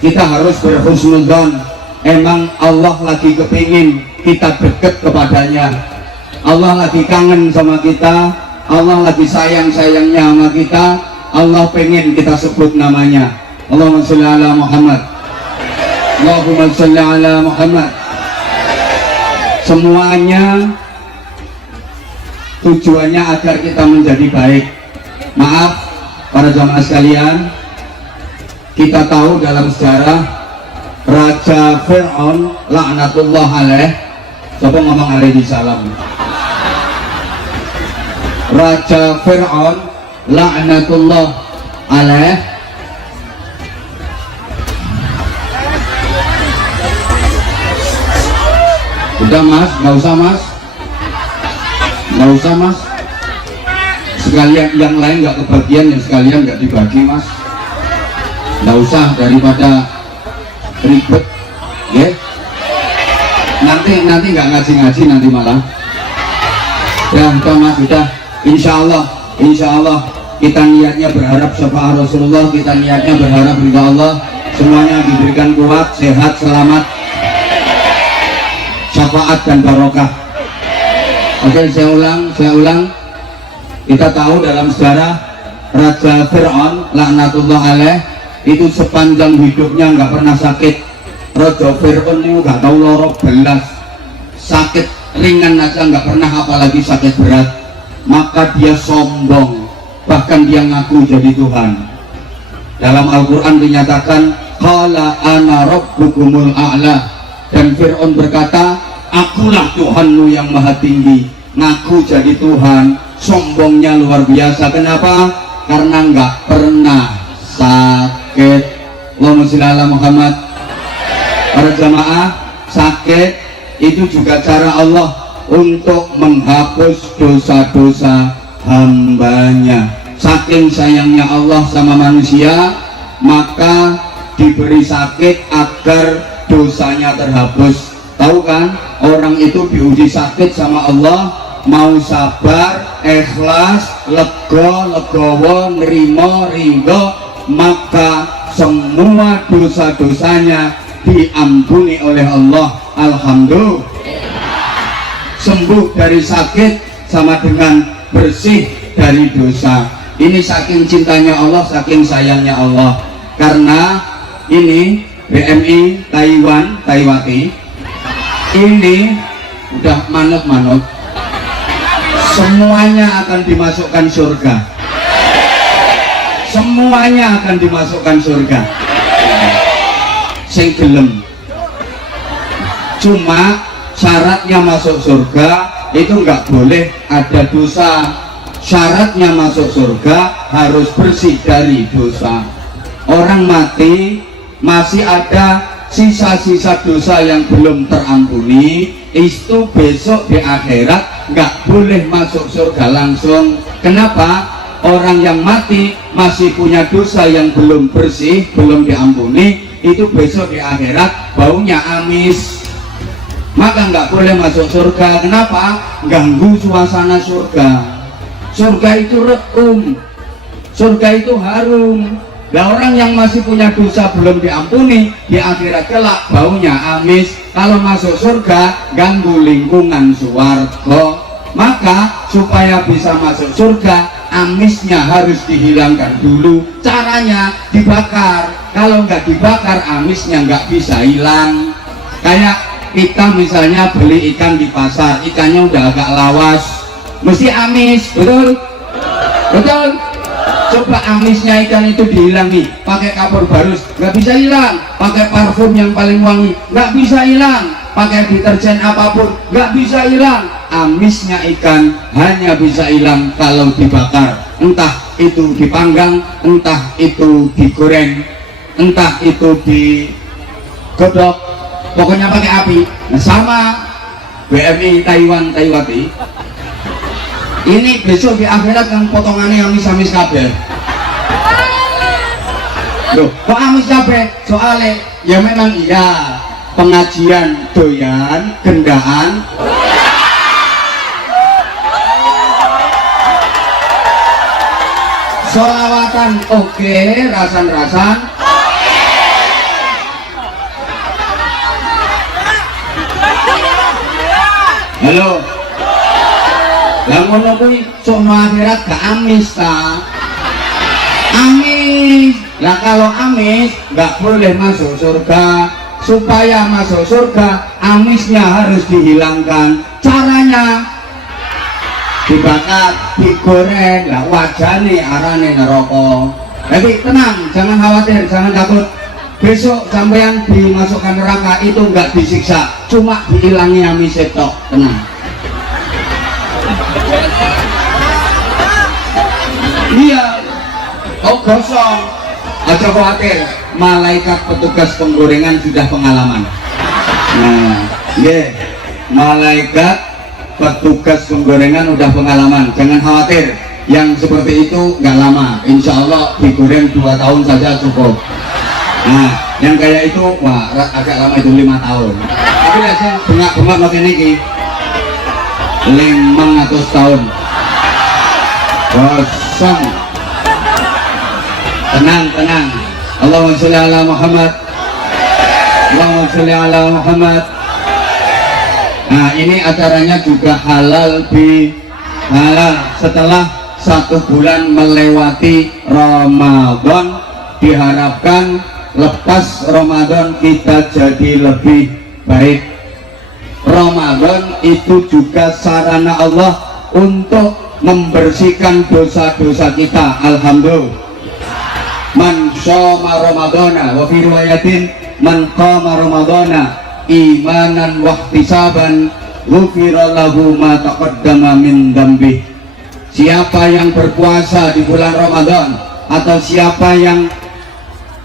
kita harus berhusnudzon. Emang Allah lagi kepingin kita dekat kepadanya, Allah lagi kangen sama kita, Allah lagi sayang-sayangnya sama kita, Allah pengen kita sebut namanya. Allahumma sholli ala Muhammad, Allahumma sholli ala Muhammad. Semuanya tujuannya agar kita menjadi baik. Maaf para jamaah sekalian, kita tahu dalam sejarah Raja Fir'aun laknatullah alaih, coba ngomong alaihi salam. Raja Fir'aun laknatullah alaih udah mas, nggak usah mas, nggak usah mas, sekalian yang lain nggak kebagian ya sekalian nggak dibagi mas, nggak usah daripada ribet ya. Nanti nggak ngaji nanti malah ya. Udah mas, udah. Insya Allah kita niatnya berharap syafaat Rasulullah, kita niatnya berharap ridha Allah, semuanya diberikan kuat, sehat, selamat, syafaat dan barokah. Oke, saya ulang. Kita tahu dalam sejarah Raja Fir'aun laknatullah alaih itu sepanjang hidupnya nggak pernah sakit. Raja Fir'aun itu nggak tahu lorok belas, sakit ringan aja nggak pernah, apalagi sakit berat. Maka dia sombong, bahkan dia ngaku jadi Tuhan. Dalam Al-Quran dinyatakan qala ana rabbukumul a'la, dan Fir'aun berkata akulah Tuhanmu yang maha tinggi. Ngaku jadi Tuhan, sombongnya luar biasa. Kenapa? Karena nggak pernah sakit. Allahumma sholli ala Muhammad. Para jamaah, sakit itu juga cara Allah untuk menghapus dosa-dosa hambanya. Saking sayangnya Allah sama manusia, maka diberi sakit agar dosanya terhapus. Tahu kan, orang itu diuji sakit sama Allah, mau sabar, ikhlas, legowo, nerimo, ridho, maka semua dosa-dosanya diampuni oleh Allah. Alhamdulillah. Sembuh dari sakit sama dengan bersih dari dosa. Ini saking cintanya Allah, saking sayangnya Allah. Karena ini BMI Taiwati ini udah manut-manut, semuanya akan dimasukkan surga. Semuanya akan dimasukkan surga. Sing gelem. Cuma syaratnya masuk surga itu nggak boleh ada dosa. Syaratnya masuk surga harus bersih dari dosa. Orang mati masih ada sisa-sisa dosa yang belum terampuni, itu besok di akhirat nggak boleh masuk surga langsung. Kenapa? Orang yang mati masih punya dosa yang belum bersih, belum diampuni, itu besok di akhirat baunya amis, maka nggak boleh masuk surga. Kenapa? Ganggu suasana surga. Surga itu rekum, surga itu harum. Nah, orang yang masih punya dosa belum diampuni, di akhirat kelak baunya amis. Kalau masuk surga ganggu lingkungan swarga. Maka supaya bisa masuk surga, amisnya harus dihilangkan dulu. Caranya dibakar. Kalau nggak dibakar, amisnya nggak bisa hilang. Kayak kita misalnya beli ikan di pasar, ikannya udah agak lawas, mesti amis, betul? Betul? Coba amisnya ikan itu dihilangi pakai kapur barus, nggak bisa hilang. Pakai parfum yang paling wangi, nggak bisa hilang. Pakai deterjen apapun, nggak bisa hilang. Amisnya ikan hanya bisa hilang kalau dibakar. Entah itu dipanggang, entah itu digoreng, entah itu digodok, pokoknya pakai api. Nah, sama BMI Taiwati ini besok di akhirat yang potongannya amis-amis kabel. Loh, kok amis kabel? Soalnya ya memang iya, pengajian doyan, gendaan, sholawatan oke, rasan-rasan Halo. Lah ngono kuwi sono akhirat gak amis ta? Amis. Lah kalau amis nggak boleh masuk surga. Supaya masuk surga amisnya harus dihilangkan. Caranya dibakar, digoreng, lah wajane arane neraka. Jadi tenang, jangan khawatir, jangan takut. Besok sampean dimasukkan neraka itu nggak disiksa, cuma dihilangi amis tok. Tenang. Iya, oh gosong, aja khawatir. Malaikat petugas penggorengan sudah pengalaman. Nah, yeah. Malaikat petugas penggorengan udah pengalaman. Jangan khawatir, yang seperti itu nggak lama. Insya Allah digoreng 2 tahun saja cukup. Nah, yang kayak itu wah agak lama, itu 5 tahun. Tapi aja bengak-bengak makin ini 500 tahun. Kosong. Tenang, tenang. Allahumma sholli ala Muhammad. Allahumma sholli ala Muhammad. Nah, ini acaranya juga halal halal. Setelah 1 bulan melewati Ramadan, diharapkan lepas Ramadan kita jadi lebih baik. Ramadan itu juga sarana Allah untuk membersihkan dosa-dosa kita. Alhamdulillah. Man shoma Ramadana wa fi riwayatin man qama Ramadana imanan wa ihtisaban ghufira lahu ma taqaddama min dzambi. Siapa yang berpuasa di bulan Ramadan atau siapa yang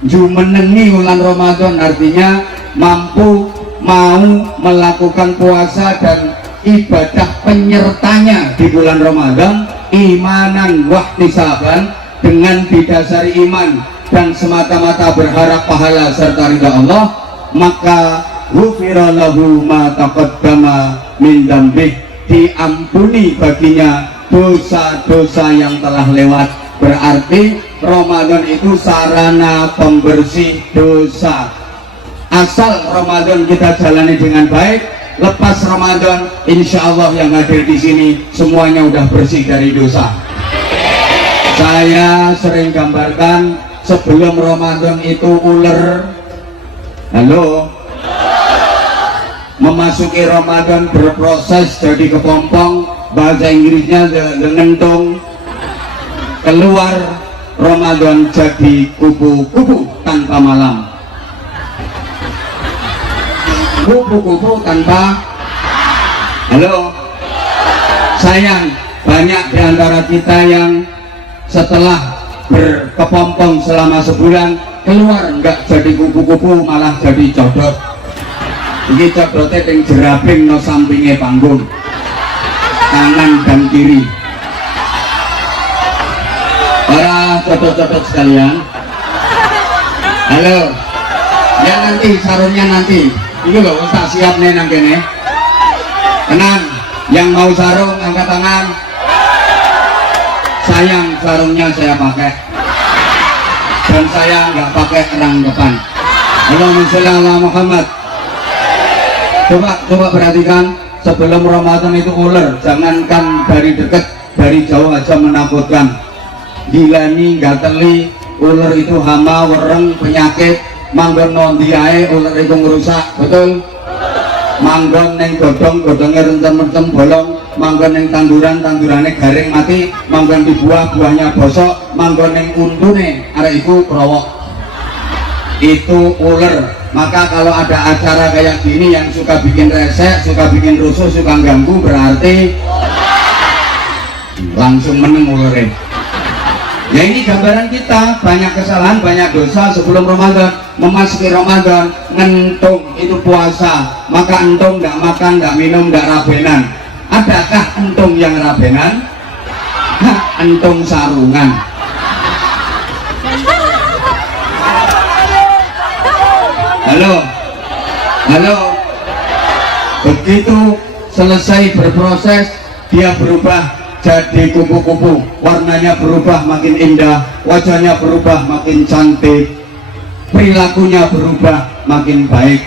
jumenengi bulan Ramadan, artinya mampu mau melakukan puasa dan ibadah penyertanya di bulan Ramadan, imanan wa ihtisaban, dengan didasari iman dan semata-mata berharap pahala serta ridha Allah, maka ghufira lahu ma taqaddama min dzambih, diampuni baginya dosa-dosa yang telah lewat. Berarti Ramadan itu sarana pembersih dosa. Asal Ramadan kita jalani dengan baik, lepas Ramadan insya Allah yang hadir di sini semuanya udah bersih dari dosa. Saya sering gambarkan sebelum Ramadan itu ular, halo, memasuki Ramadan berproses jadi kepompong, bahasa Inggrisnya the ngentung, keluar Ramadan jadi kupu-kupu tanpa malam, kupu-kupu tanpa, halo. Sayang, banyak di antara kita yang setelah berkepompong selama sebulan keluar enggak jadi kupu-kupu, malah jadi codot. Ini codotnya yang jeraping no sampingnya panggung, kanan dan kiri. Para codot-codot sekalian, halo, ya nanti sarungnya nanti ini loh, tak siap nih nang kene. Tenang, yang mau sarung angkat tangan. Sayang, sarungnya saya pakai dan saya nggak pakai kerang depan. Allahumma sholli ala Muhammad. Coba perhatikan, sebelum Ramadan itu ular, jangankan dari dekat, dari jauh aja menakutkan. Gilani, gateli, ular itu hama, wereng, penyakit, manggon nondi ae, ular itu merusak, betul? Manggon neng godongnya rentem-rentem bolong, manggon neng tandurannya garing mati, manggon di buahnya bosok, manggon neng untune arek iku krowok. Itu ular. Maka kalau ada acara kayak gini yang suka bikin resek, suka bikin rusuh, suka ganggu, berarti langsung meneng ularnya. Ya ini gambaran kita, banyak kesalahan, banyak dosa sebelum Ramadan. Memasuki Ramadan, ngentung itu puasa, maka entung nggak makan, nggak minum, nggak rabenan. Adakah entung yang rabenan? Entung sarungan. Halo, halo. Begitu selesai berproses, dia berubah jadi kupu-kupu, warnanya berubah makin indah, wajahnya berubah makin cantik, perilakunya berubah makin baik.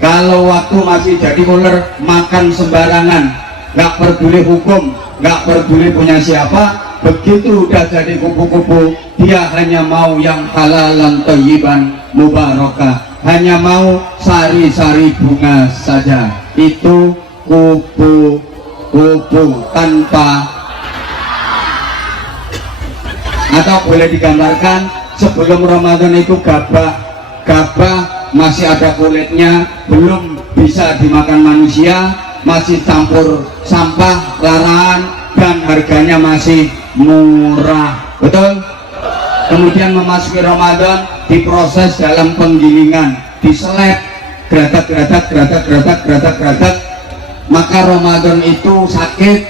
Kalau waktu masih jadi ular, makan sembarangan, nggak peduli hukum, nggak peduli punya siapa. Begitu udah jadi kupu-kupu, dia hanya mau yang halalan thayyiban mubarakah, hanya mau sari-sari bunga saja. Itu kupu-kupu tanpa. Atau boleh digambarkan sebelum Ramadan itu gabah masih ada kulitnya, belum bisa dimakan manusia, masih campur sampah, larangan, dan harganya masih murah, betul? Kemudian memasuki Ramadan, diproses dalam penggilingan, diseleb, geratak, maka Ramadan itu sakit,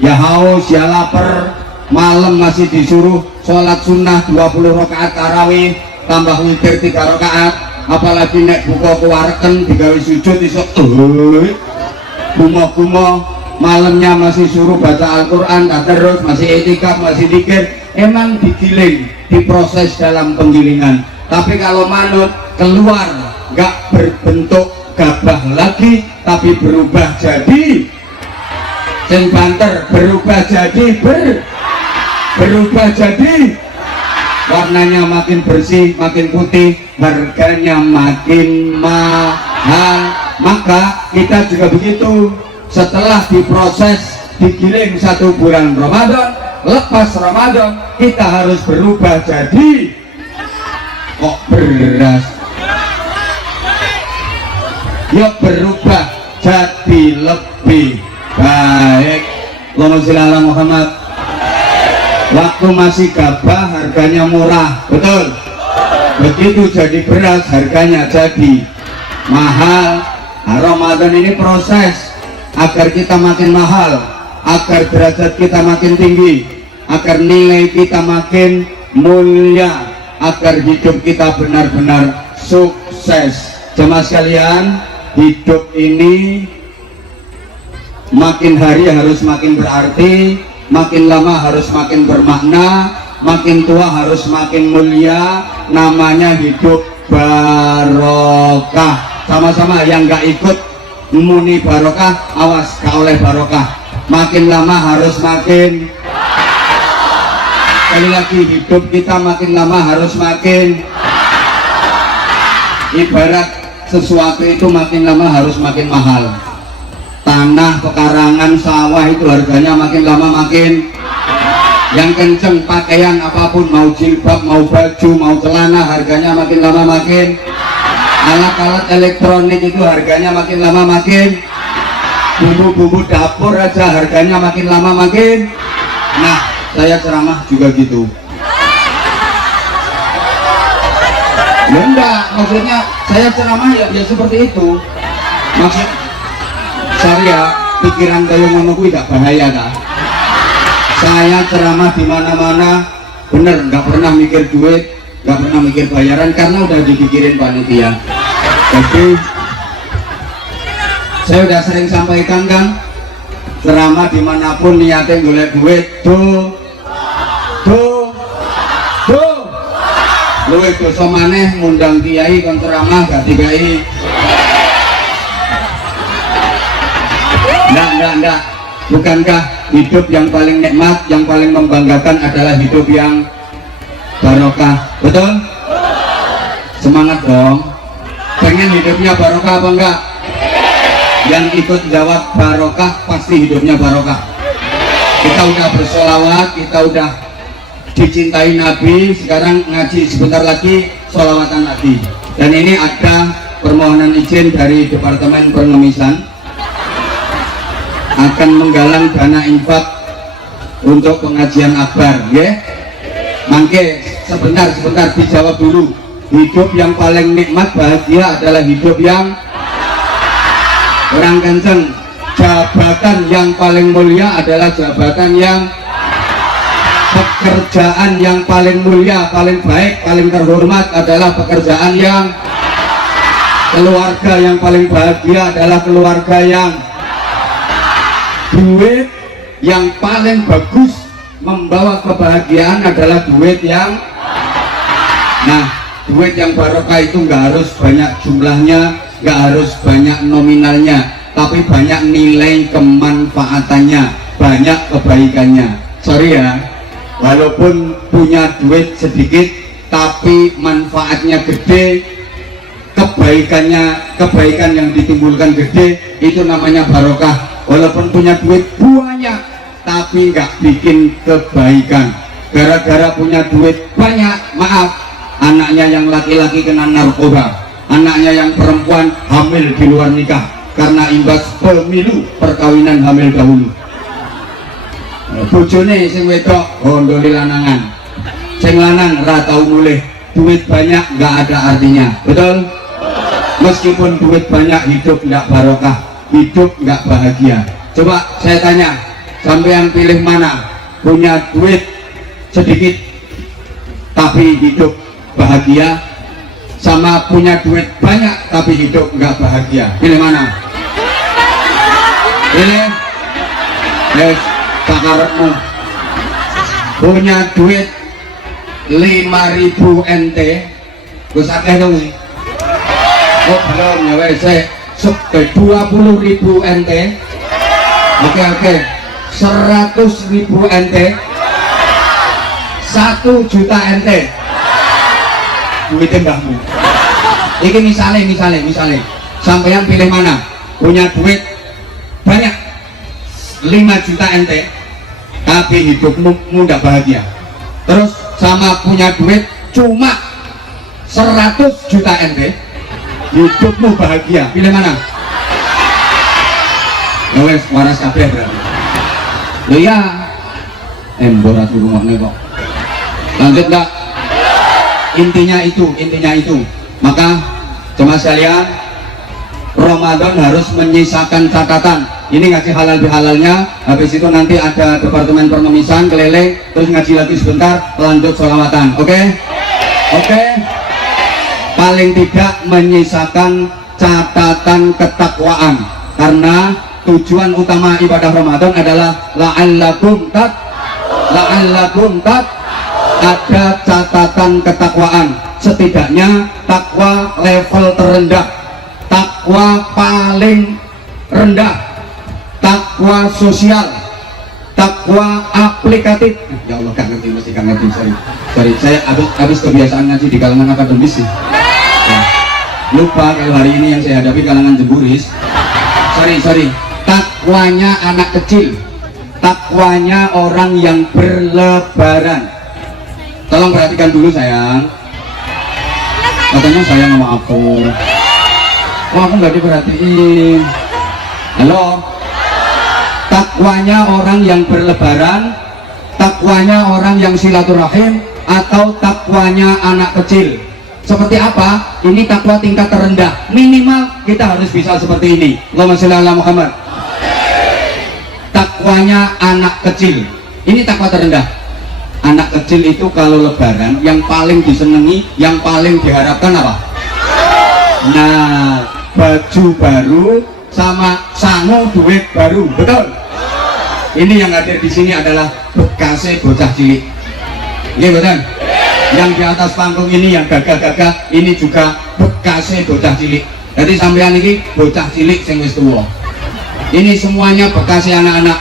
ya haus, ya lapar, malam masih disuruh sholat sunnah 20 rakaat tarawih, tambah witir 3 rakaat, apalagi nek buka kewareken digawe sujud isok kumo-kumo, malamnya masih suruh baca Al-Quran, terus masih etikaf, masih dikir. Emang digiling, diproses dalam penggilingan. Tapi kalau manut keluar nggak berbentuk gabah lagi, tapi berubah jadi sing banter, berubah jadi warnanya makin bersih, makin putih, harganya makin mahal. Maka kita juga begitu. Setelah diproses, digiling 1 bulan Ramadan, lepas Ramadan kita harus berubah jadi kok beras, ya berubah jadi lebih baik. Allahumma sholli ala Muhammad. Waktu masih gabah harganya murah, betul? Begitu jadi beras harganya jadi mahal. Nah, Ramadan ini proses agar kita makin mahal, agar derajat kita makin tinggi, agar nilai kita makin mulia, agar hidup kita benar-benar sukses. Jemaah sekalian, hidup ini makin hari harus makin berarti, makin lama harus makin bermakna, makin tua harus makin mulia. Namanya hidup barokah. Sama-sama yang nggak ikut muni barokah, awas gak oleh barokah. Makin lama harus makin, sekali lagi, hidup kita makin lama harus makin, ibarat sesuatu itu makin lama harus makin mahal. Tanah, pekarangan, sawah itu harganya makin lama makin, yang kenceng pakaian apapun, mau jilbab, mau baju, mau celana, harganya makin lama makin. Alat-alat elektronik itu harganya makin lama makin. Bumbu-bumbu dapur aja harganya makin lama makin. Nah, saya ceramah juga gitu. Ya enggak, maksudnya saya ceramah ya seperti itu. Maksud saya pikiran kayak ngono kuwi gak bahaya kan? Saya ceramah di mana-mana bener, nggak pernah mikir duit, nggak pernah mikir bayaran, karena udah dipikirin panitia. Jadi saya udah sering sampaikan kan, ceramah dimanapun niatnya golek duit, luwih dosa maneh ngundang kiai kon ceramah gak dikai. Enggak. Bukankah hidup yang paling nikmat, yang paling membanggakan adalah hidup yang barokah, betul? Semangat dong. Pengen hidupnya barokah apa enggak? Yang ikut jawab barokah pasti hidupnya barokah. Kita udah bersolawat, kita udah dicintai Nabi, sekarang ngaji sebentar lagi solawatan Nabi. Dan ini ada permohonan izin dari Departemen Pengemisan akan menggalang dana infak untuk pengajian akbar, ya. Mangke sebentar dijawab dulu. Hidup yang paling nikmat, bahagia adalah hidup yang orang kenceng. Jabatan yang paling mulia adalah jabatan yang, pekerjaan yang paling mulia, paling baik, paling terhormat adalah pekerjaan yang, keluarga yang paling bahagia adalah keluarga yang, duit yang paling bagus membawa kebahagiaan adalah duit yang, nah, duit yang barokah itu nggak harus banyak jumlahnya, nggak harus banyak nominalnya, tapi banyak nilai kemanfaatannya, banyak kebaikannya. Sorry ya, walaupun punya duit sedikit tapi manfaatnya gede, kebaikan yang ditimbulkan gede, itu namanya barokah. Walaupun punya duit banyak tapi nggak bikin kebaikan. Gara-gara punya duit banyak, maaf, anaknya yang laki-laki kena narkoba, anaknya yang perempuan hamil di luar nikah karena imbas pemilu perkawinan hamil dahulu. Bojone sing wedok gondoli lanangan, sing lanang ra tau mulih. Duit banyak nggak ada artinya, betul? Meskipun duit banyak, hidup nggak barokah, hidup nggak bahagia. Coba saya tanya, sampean pilih mana? Punya duit sedikit tapi hidup bahagia, sama punya duit banyak tapi hidup nggak bahagia? Pilih mana? Pilih? Yes, sakarepmu. Punya duit 5.000 NT, terus akeh dong nih. Oh belum ya wes, 20.000 NT. Oke, 100.000 NT, 1 juta NT. Duitnya mbahmu. Ini misalnya, sampean pilih mana? Punya duit banyak 5 juta NT, tapi hidupmu tidak bahagia. Terus sama punya duit cuma 100 juta NT, hidupmu bahagia. Pilih mana? Ya wes, waras kabeh berarti. Loh ya, emborat rumahnya kok. Lanjut enggak? Intinya itu. Maka jemaah sekalian, Ramadan harus menyisakan catatan. Ini ngaji halal bihalalnya, habis itu nanti ada departemen permemisan keliling, terus ngaji lagi sebentar, lanjut sholawatan. Oke? Paling tidak menyisakan catatan ketakwaan, karena tujuan utama ibadah Ramadan adalah la'allakum ada catatan ketakwaan. Setidaknya takwa level terendah, takwa paling rendah, takwa sosial, takwa aplikatif. Ya Allah, gak ngerti, mesti gak ngerti. Sorry, saya habis kebiasaan ngaji di kalangan akademis sih ya. Lupa kalau hari ini yang saya hadapi kalangan jemburis. Sorry, takwanya anak kecil, takwanya orang yang berlebaran. Tolong perhatikan dulu sayang. Katanya saya sama aku. Oh, aku nggak diperhatiin. Halo. Takwanya orang yang berlebaran, takwanya orang yang silaturahim, atau takwanya anak kecil. Seperti apa? Ini takwa tingkat terendah. Minimal kita harus bisa seperti ini. Allahumma sholli ala Muhammad. Takwanya anak kecil. Ini takwa terendah. Anak kecil itu kalau lebaran yang paling disenangi, yang paling diharapkan apa? Nah, baju baru sama sangu duit baru, betul? Ini yang hadir di sini adalah bekasnya bocah cilik. Iya betul? Yang di atas panggung ini yang gagah-gagah, ini juga bekasnya bocah cilik. Jadi sampean ini bocah cilik sing wis tuwa. Ini semuanya bekasnya anak-anak.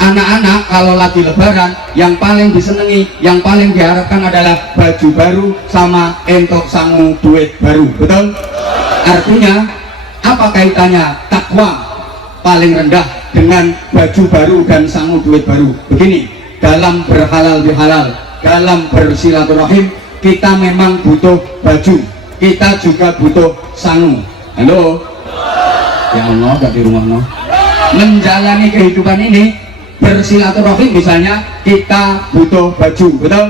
Anak-anak kalau lagi lebaran yang paling disenangi, yang paling diharapkan adalah baju baru sama entok sangu duit baru, betul? Artinya apa kaitannya takwa paling rendah dengan baju baru dan sangu duit baru? Begini, dalam berhalal bihalal, dalam bersilaturahim, kita memang butuh baju, kita juga butuh sangu. Halo? Ya Allah, gak di rumah no. Menjalani kehidupan ini, bersilaturahim misalnya, kita butuh baju, betul?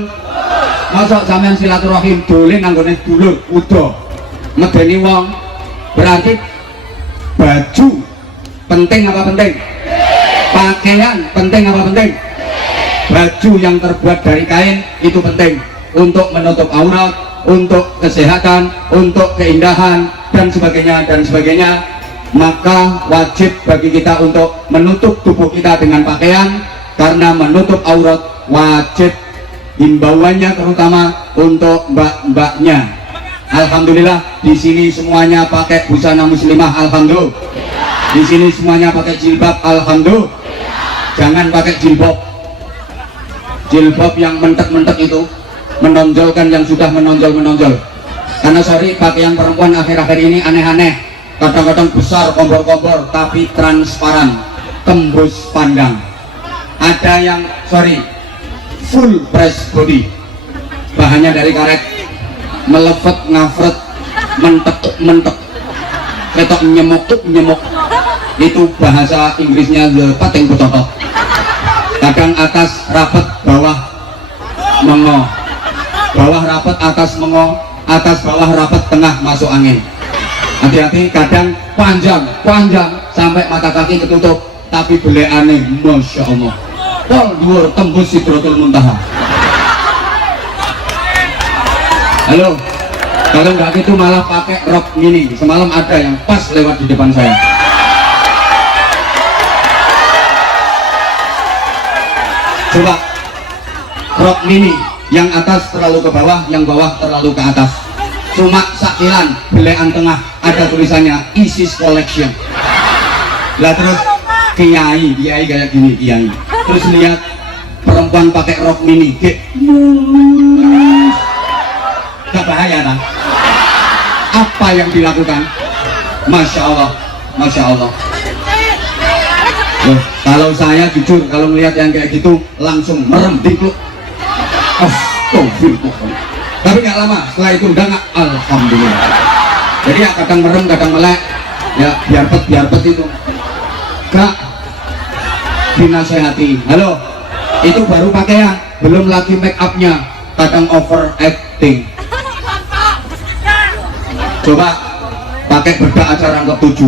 Masa sampean silaturahim dolen nanggone dulur udo medeni wong, berarti baju penting apa penting? Pakaian penting apa penting? Baju yang terbuat dari kain itu penting untuk menutup aurat, untuk kesehatan, untuk keindahan dan sebagainya. Maka wajib bagi kita untuk menutup tubuh kita dengan pakaian, karena menutup aurat wajib. Himbauannya terutama untuk mbak-mbaknya. Alhamdulillah di sini semuanya pakai busana muslimah, alhamdulillah. Di sini semuanya pakai jilbab, alhamdulillah. Jangan pakai jilbab. Jilbab yang mentek-mentek itu menonjolkan yang sudah menonjol. Karena sorry, pakaian perempuan akhir-akhir ini aneh-aneh. Kadang-kadang besar, kompor-kompor, tapi transparan, tembus pandang. Ada yang sorry, full press body, bahannya dari karet, melevet, ngafret, mentek, ketok nyemok. Itu bahasa Inggrisnya the pateng pocotok. Kadang atas rapet, bawah mengo, bawah rapet, atas mengo, atas bawah rapet, tengah masuk angin. Hati-hati, kadang panjang sampai mata kaki ketutup, tapi beli aneh, masya Allah. Pol dhuwur tembus Sidratul Muntaha. Halo, kalau nggak gitu malah pakai rok mini. Semalam ada yang pas lewat di depan saya. Coba rok mini, yang atas terlalu ke bawah, yang bawah terlalu ke atas. Cuma sakilan, belean tengah, ada tulisannya ISIS Collection. Lah terus kiai kayak gini, kiai. Terus lihat perempuan pakai rok mini, gak bahaya kan? Apa yang dilakukan? Masya Allah. Loh, kalau saya jujur, kalau melihat yang kayak gitu langsung merem diklu. Astagfirullah. Tapi nggak lama, setelah itu udah nggak, alhamdulillah. Jadi ya kadang merem, kadang melek, ya biar pet itu. Kak, dinasehati. Halo, itu baru pakaian, belum lagi make upnya, kadang overacting. Coba pakai bedak acara anggap 7.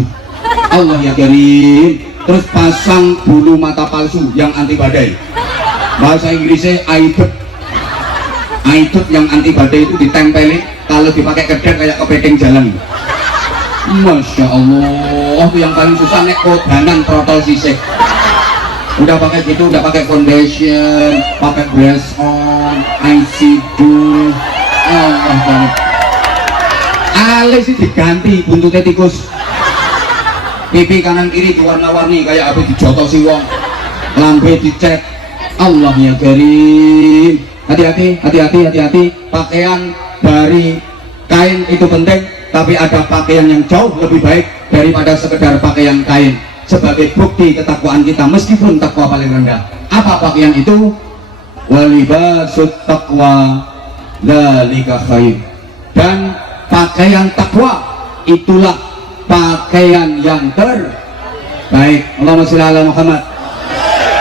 Allah ya karim. Terus pasang bulu mata palsu yang anti badai. Bahasa Inggrisnya aidut yang anti badai itu ditempelin, kalau dipakai kedek kayak kepiting jalan. Masya Allah, itu yang paling susah nek kodanan protol sisik. Udah pakai gitu, udah pakai foundation, pakai brush on, eyeshadow. Allah banget. Alis sih diganti buntutnya tikus. Pipi kanan kiri diwarna-warni kayak apa dijotosi wong. Lambe dicet. Allah ya karim. Hati-hati. Pakaian dari kain itu penting, tapi ada pakaian yang jauh lebih baik daripada sekedar pakaian kain. Sebagai bukti ketakwaan kita, meskipun takwa paling rendah. Apa pakaian itu? Walibasut taqwa dzalika khair. Dan pakaian takwa itulah pakaian yang terbaik. Allahumma sholli ala Muhammad.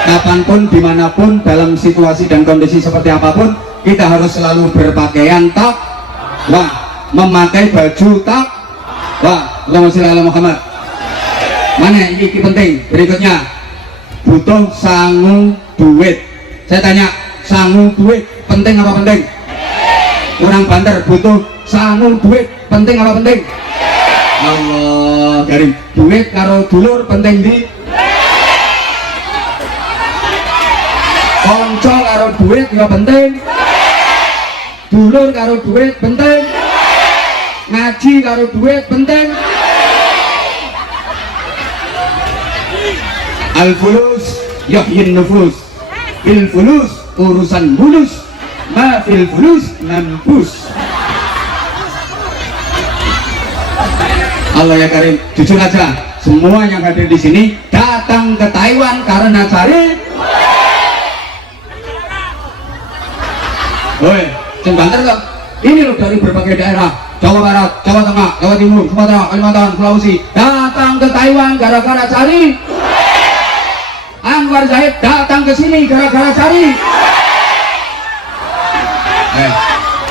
Kapanpun, dimanapun, dalam situasi dan kondisi seperti apapun, kita harus selalu berpakaian takwa, memakai baju takwa. Allahumma sholli ala Muhammad. Mana ini penting? Berikutnya, butuh sangu duit. Saya tanya, sangu duit penting apa penting? Orang Banter butuh sangu duit penting apa penting? Allah karim. Duit karo dulur penting di konco karo duit ya penting, dulur karo duit penting, ngaji karo duit penting. Al-fulus yahyin nufus, bil fulus urusan mulus, ma fil fulus nampus. Allah ya karim, jujur aja, semua yang hadir di sini datang ke Taiwan karena cari. Woi, sing Banter kok. Ini loh dari berbagai daerah, Jawa Barat, Jawa Tengah, Jawa Timur, Sumatera, Kalimantan, Sulawesi, datang ke Taiwan gara-gara cari. Anwar Zahid datang ke sini gara-gara cari.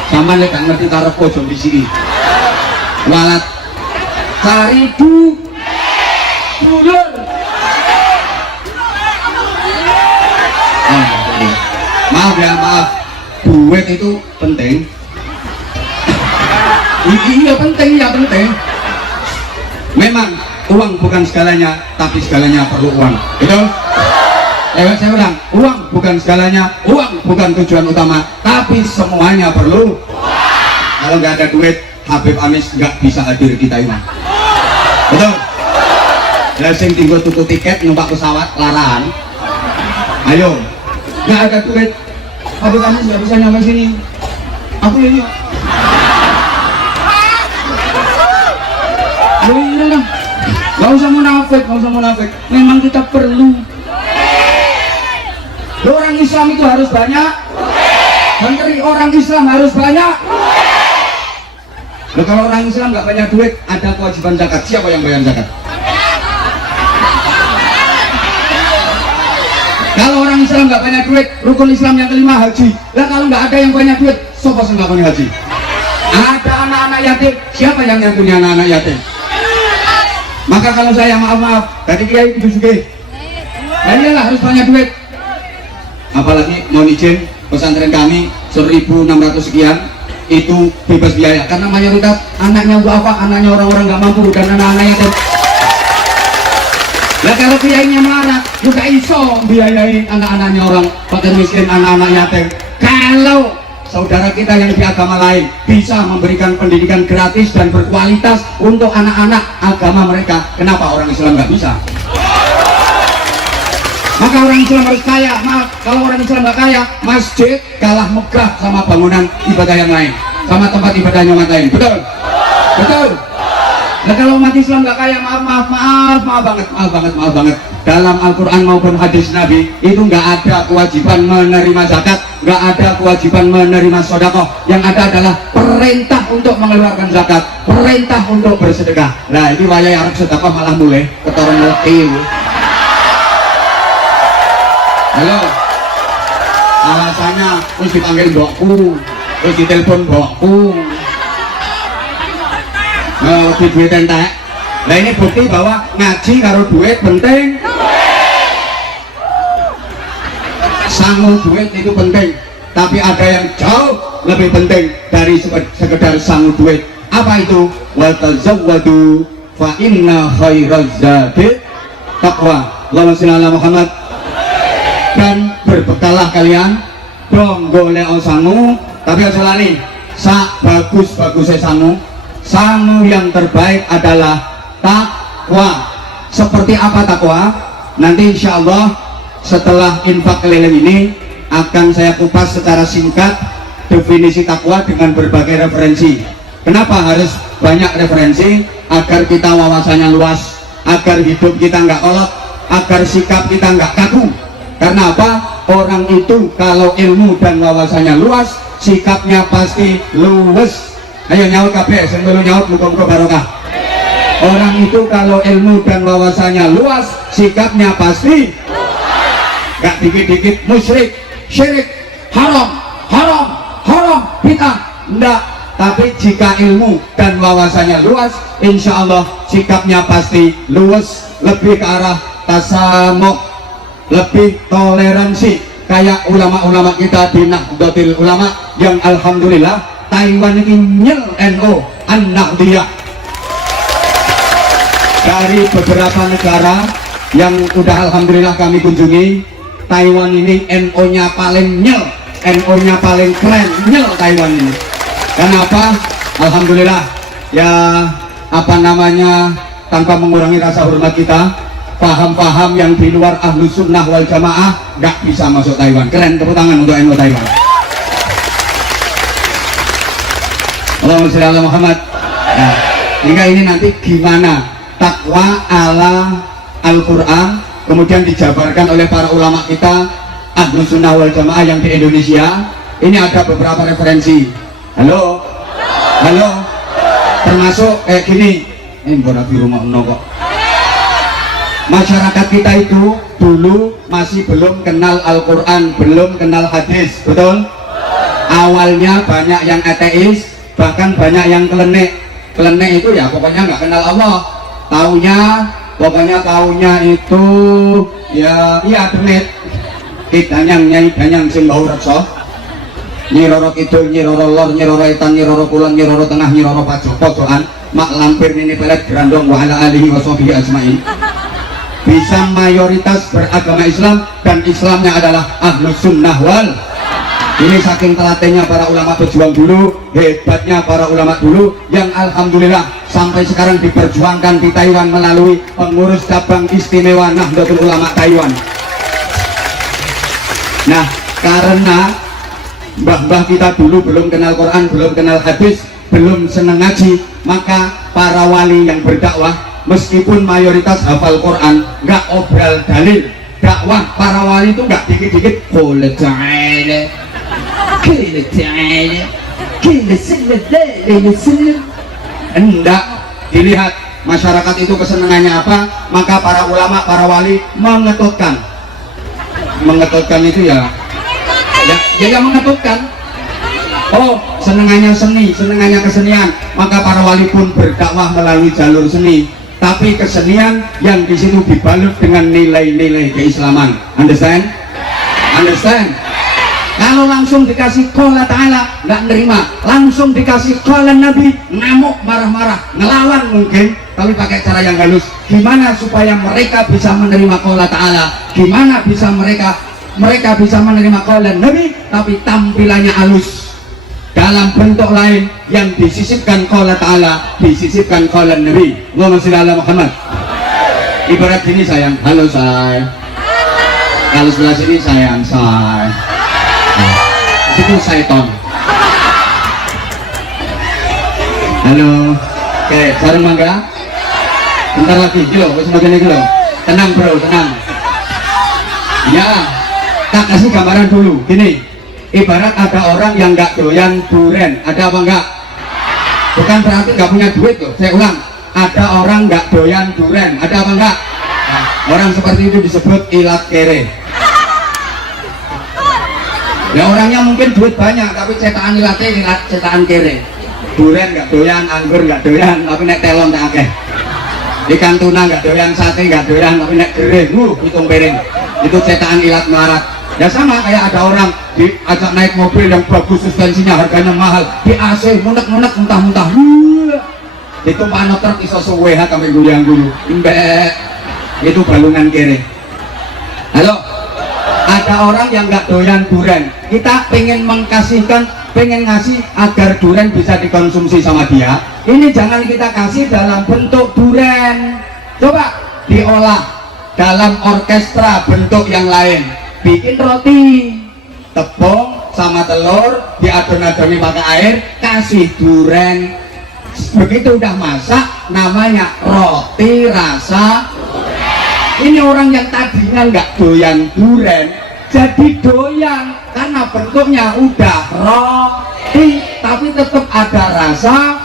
Sama lihat ngerti taruh pojok di sini. Walat cari dulur. Maaf ya, maaf. Duit itu penting. Iya penting, ya penting. Memang uang bukan segalanya, tapi segalanya perlu uang. Betul? Saya ulang, uang bukan segalanya, uang bukan tujuan utama, tapi semuanya perlu. Kalau nggak ada duit, Habib Amis nggak bisa hadir di Taiwan. Betul? Lah sing tinggal tuku tiket numpak pesawat laran. Ayo, nggak ada duit. Aduh kamu nggak bisa nyampe sini. Aku ini. Udah, nggak usah munafik, nggak usah munafik. Memang kita perlu. Orang Islam itu harus banyak. Menteri orang Islam harus banyak. Loh, kalau orang Islam nggak banyak duit, ada kewajiban zakat. Siapa yang bayar zakat? Kalau orang Islam nggak banyak duit, rukun Islam yang kelima haji. Lah kalau nggak ada yang banyak duit, siapa yang nggak haji? Ada anak-anak yatim. Siapa yang punya anak-anak yatim? Maka kalau saya maaf, dari kiai itu juga. Nah iyalah harus banyak duit. Apalagi mau izin pesantren kami 1.600 sekian itu bebas biaya karena mayoritas anaknya apa? Anaknya orang-orang nggak mampu dan anak-anak yatim. Nah kalau kiainya marah, juga iso biayain anak-anaknya orang fakir miskin, anak-anak yatim. Kalau saudara kita yang di agama lain bisa memberikan pendidikan gratis dan berkualitas untuk anak-anak agama mereka, kenapa orang Islam nggak bisa? Maka orang Islam harus kaya. Maaf, kalau orang Islam nggak kaya, masjid kalah megah sama bangunan ibadah yang lain, sama tempat ibadah yang lain. Betul? Betul? Nah kalau umat Islam nggak kaya, maaf banget. Dalam Al-Quran maupun hadis Nabi itu nggak ada kewajiban menerima zakat, nggak ada kewajiban menerima sedekah. Yang ada adalah perintah untuk mengeluarkan zakat, perintah untuk bersedekah. Nah ini wayai arep sedekah malah mulai ketoron leki. Halo, alasannya terus dipanggil mbokku, terus ditelepon mbokku. Nah, lebih duit entek. Nah ini bukti bahwa ngaji karo duit penting. Sangu duit itu penting, tapi ada yang jauh lebih penting dari sekedar sangu duit. Apa itu? Wa tazawwadu fa inna khairaz zadi taqwa. Allahumma shalli ala Muhammad. Dan berbekalah kalian dong golek sangu, tapi aja lali sak bagus-bagusnya sangu yang terbaik adalah takwa. Seperti apa takwa? Nanti insya Allah setelah infak keliling ini akan saya kupas secara singkat definisi takwa dengan berbagai referensi. Kenapa harus banyak referensi? Agar kita wawasannya luas, agar hidup kita nggak kolot, agar sikap kita nggak kaku. Karena apa? Orang itu kalau ilmu dan wawasannya luas, sikapnya pasti luwes. Ayo nyaut kabeh, sing melu nyaut muga-muga barokah. Orang itu kalau ilmu dan wawasannya luas, sikapnya pasti gak dikit-dikit musyrik, syirik, haram, bid'ah. Enggak. Tapi jika ilmu dan wawasannya luas, insya Allah sikapnya pasti luwes, lebih ke arah tasamuk, lebih toleransi. Kayak ulama-ulama kita di Nahdlatul Ulama yang alhamdulillah Taiwan ini nyel NO An-Nahdliyah. Dari beberapa negara yang udah alhamdulillah kami kunjungi, Taiwan ini NO-nya paling nyel, NO-nya paling keren, nyel Taiwan ini. Kenapa? Alhamdulillah ya, apa namanya, tanpa mengurangi rasa hormat kita, paham-paham yang di luar Ahlus Sunnah wal Jamaah gak bisa masuk Taiwan. Keren, tepuk tangan untuk NO Taiwan. Allahumma sholli ala Muhammad. Nah, hingga ini nanti gimana takwa ala Al-Quran kemudian dijabarkan oleh para ulama kita Ahlus Sunnah wal Jamaah yang di Indonesia. Ini ada beberapa referensi. Halo, termasuk kayak gini. Ini bukan di rumah kok. Masyarakat kita itu dulu masih belum kenal Al-Quran, belum kenal hadis, betul? Awalnya banyak yang ateis, bahkan banyak yang kelenek. Kelenek itu ya pokoknya nggak kenal Allah. Pokoknya itu ya iya demet. Nyai danyang sing bau reksa. Nyiroro kidul, nyiroro lor, nyiroro etan, nyiroro kulon, nyiroro tengah, nyiroro pojokan. Mak lampir ini pelet grandong wa ala alihi wa sahbihi ajmain. Bisa mayoritas beragama Islam dan Islamnya adalah Ahlus Sunnah wal. Ini saking telatennya para ulama pejuang dulu, hebatnya para ulama dulu, yang alhamdulillah sampai sekarang diperjuangkan di Taiwan melalui pengurus cabang istimewa Nahdlatul Ulama Taiwan. Nah, karena mbah-mbah kita dulu belum kenal Quran, belum kenal hadis, belum senang ngaji, maka para wali yang berdakwah meskipun mayoritas hafal Quran, nggak obral dalil, dakwah para wali itu nggak dikit-dikit qul ta'ala qul ta'ala qul sallallahu. Enggak, dilihat masyarakat itu kesenangannya apa, maka para ulama, para wali mengetutkan itu ya mengetutkan. Oh, senengannya seni, senengannya kesenian, maka para wali pun berdakwah melalui jalur seni, tapi kesenian yang di situ dibalut dengan nilai-nilai keislaman. Understand? Kalau langsung dikasih qala ta'ala nggak nerima, langsung dikasih qala Nabi ngamuk, marah-marah, ngelawan mungkin, tapi pakai cara yang halus. Gimana supaya mereka bisa menerima qala ta'ala? Gimana bisa mereka bisa menerima qala Nabi tapi tampilannya halus? Dalam bentuk lain yang disisipkan qala ta'ala, disisipkan qala Nabi. Allahumma shalli ala Muhammad. Ibarat gini sayang, halo say. Kalau sebelah sini sayang say. Itu syaiton. Halo. Oke, bareng mangga. Bentar lagi, kilo, semakin kilo. Tenang bro, tenang. Ya, tak kasih gambaran dulu. Gini, ibarat ada orang yang nggak doyan duren, ada apa enggak? Bukan berarti nggak punya duit loh. Saya ulang, ada orang nggak doyan duren, ada apa enggak? Nah, orang seperti itu disebut ilat kere. Ya orangnya mungkin duit banyak, tapi cetakan ilatnya ilat cetakan kere. Duren nggak doyan, anggur nggak doyan, tapi nek telon tak akeh. Ikan tuna nggak doyan, sate nggak doyan, tapi nek gere, hitung piring. Itu cetakan ilat melarat. Ya sama kayak ada orang diajak naik mobil yang bagus, suspensinya harganya mahal, di AC munek-munek muntah-muntah. Itu panot truk iso suwe sampai guyang-guyu. Imbek. Itu balungan kere. Halo. Ada orang yang nggak doyan duren, kita pengen ngasih agar duren bisa dikonsumsi sama dia. Ini jangan kita kasih dalam bentuk duren, coba diolah dalam orkestra bentuk yang lain. Bikin roti, tepung sama telur, diadon-adoni pakai air, kasih duren. Begitu udah masak, namanya roti rasa. Ini orang yang tadinya nggak doyan duren, jadi doyan karena bentuknya udah roti, tapi tetap ada rasa.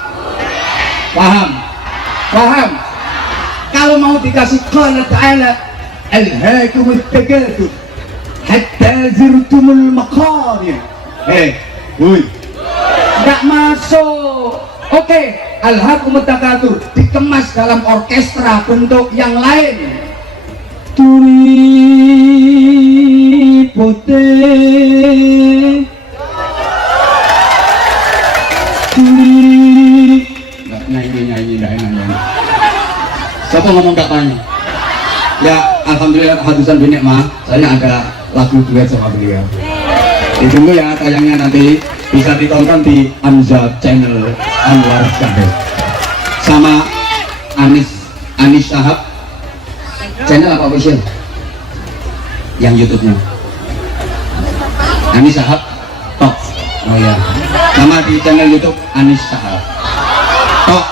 Paham? Kalau mau dikasih qala ta'ala alhaakumut takatsur hatta zurtumul maqabir, nggak masuk. Oke, alhaakumut takatsur dikemas dalam orkestra bentuk yang lain. Turi putih, turi nyanyi dah enak. Siapa ngomong katanya? Ya, alhamdulillah hadisan bin Nikmah, saya ada lagu duet sama beliau. Ditunggu ya tayangnya nanti, bisa ditonton di Anza channel Anwar Syahid sama Anis Shahab. Channel apa official? Yang YouTube-nya Anis Shahab Tok. Oh ya, sama di channel YouTube Anis Shahab Tok.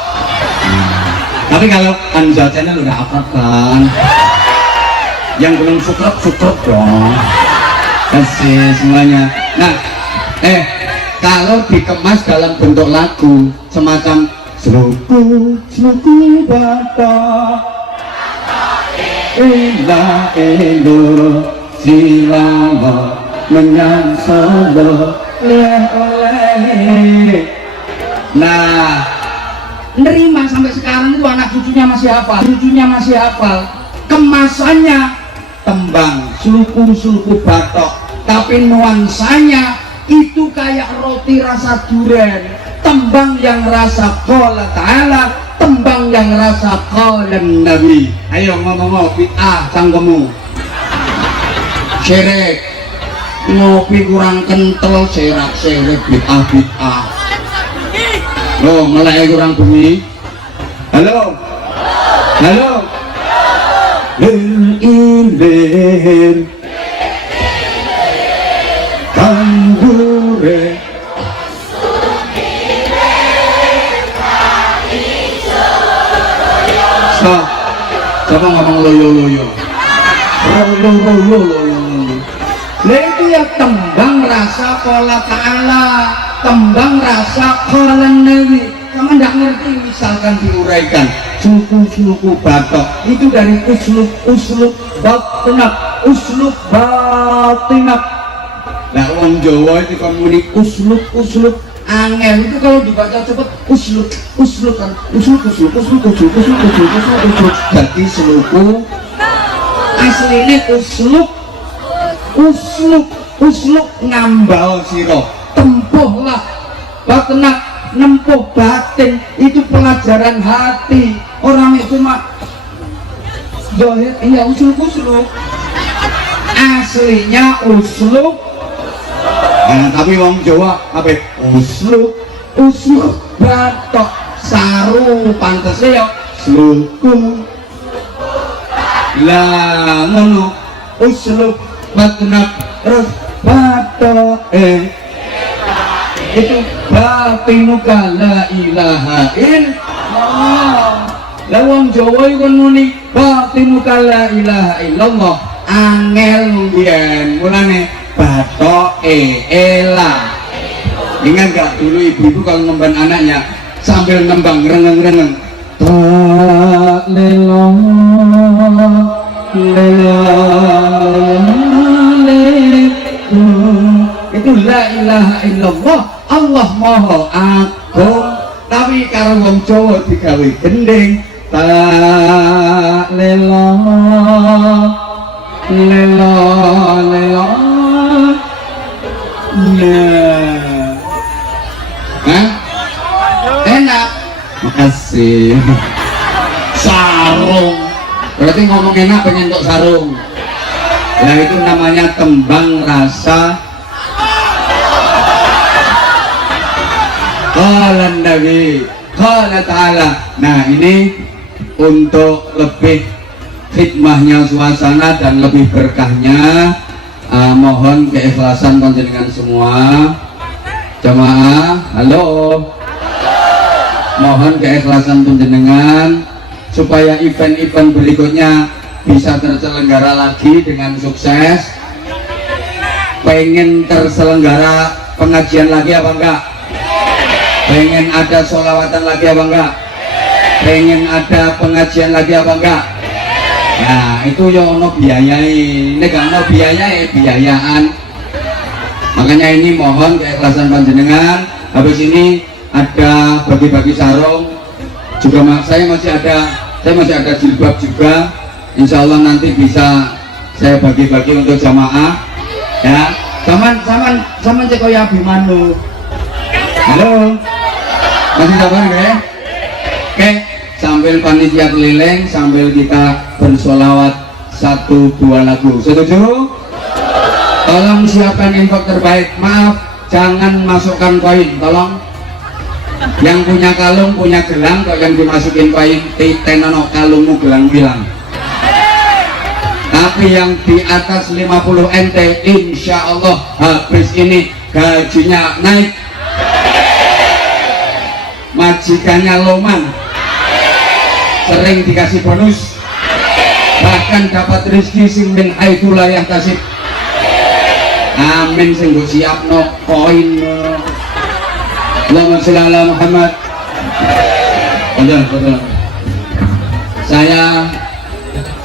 Tapi kalau Anza channel udah apa kan? Yang belum subscribe dong, kasih semuanya. Nah, kalau dikemas dalam bentuk lagu semacam seluku bata Ila elu silama menyang solo oleh. Nah, nerima sampai sekarang itu anak cucunya masih hafal, kemasannya tembang sulku batok, tapi nuansanya itu kayak roti rasa durian, tembang yang rasa qala ta'ala, tembang yang rasa qala Nabi. Ayo ngomong bid'ah cangkemmu, syirik, ngopi kurang kental serak-serik bid'ah loh melek kurang bumi halo lir kanggure stop siapa ngomong loyo itu ya tembang rasa qala ta'ala, tembang rasa qala nabi. Kamu tidak ngerti, misalkan diuraikan suku-suku batok itu dari uslub batinab nah orang Jawa itu kamu uslub angel itu kalau dibaca cepat uslub jadi seluku aslinya uslub ngambal siro tempuhlah batenak nempuh batin itu pelajaran hati orang itu cuma zahir iya uslub aslinya uslub nah, tapi wong Jawa apa uslub batok saru pantasnya ya sluku lah ngono uslub batnab terus bato itu batinuka la ilaha illallah lawang Jawa itu muni batinuka la ilaha illallah angel mbiyen mulane bato elah ingat gak dulu ibu-ibu kalau ngemban anaknya sambil ngembang reneng-reneng tak lelong itu la ilaha illallah Allah maha agung tapi karo wong Jawa digawe gending tak lelong enak makasih sarung berarti ngomong enak pengen untuk sarung nah itu namanya tembang rasa qala nabi qala ta'ala nah ini untuk lebih khidmahnya suasana dan lebih berkahnya mohon keikhlasan panjenengan semua jamaah halo mohon keikhlasan panjenengan supaya event-event berikutnya bisa terselenggara lagi dengan sukses. Pengen terselenggara pengajian lagi apa enggak? Pengen ada sholawatan lagi apa enggak? Pengen ada pengajian lagi apa enggak? Nah itu ya ono biayai, ini gak ono biayai, biayaan. Makanya ini mohon keikhlasan panjenengan. Habis ini ada bagi-bagi sarung juga, saya masih ada jilbab juga. Insya Allah nanti bisa saya bagi-bagi untuk jamaah ya. Saman cek koyo Abimanu. Halo, masih sabar ya? Oke, sambil panitia keliling, sambil kita bersolawat 1-2 lagu. Setuju? Tolong siapkan info terbaik. Maaf, jangan masukkan koin. Tolong. Yang punya kalung, punya gelang, kok yang dimasukin koin titenono kalungmu gelang bilang. Tapi yang di atas 50 NT insya Allah habis ini gajinya naik, majikannya loman, sering dikasih bonus, bahkan dapat rezeki sing min haitsu la yahtasib. Amin sing mbok siapno koin. Allahumma sholli ala Muhammad. Betul. Saya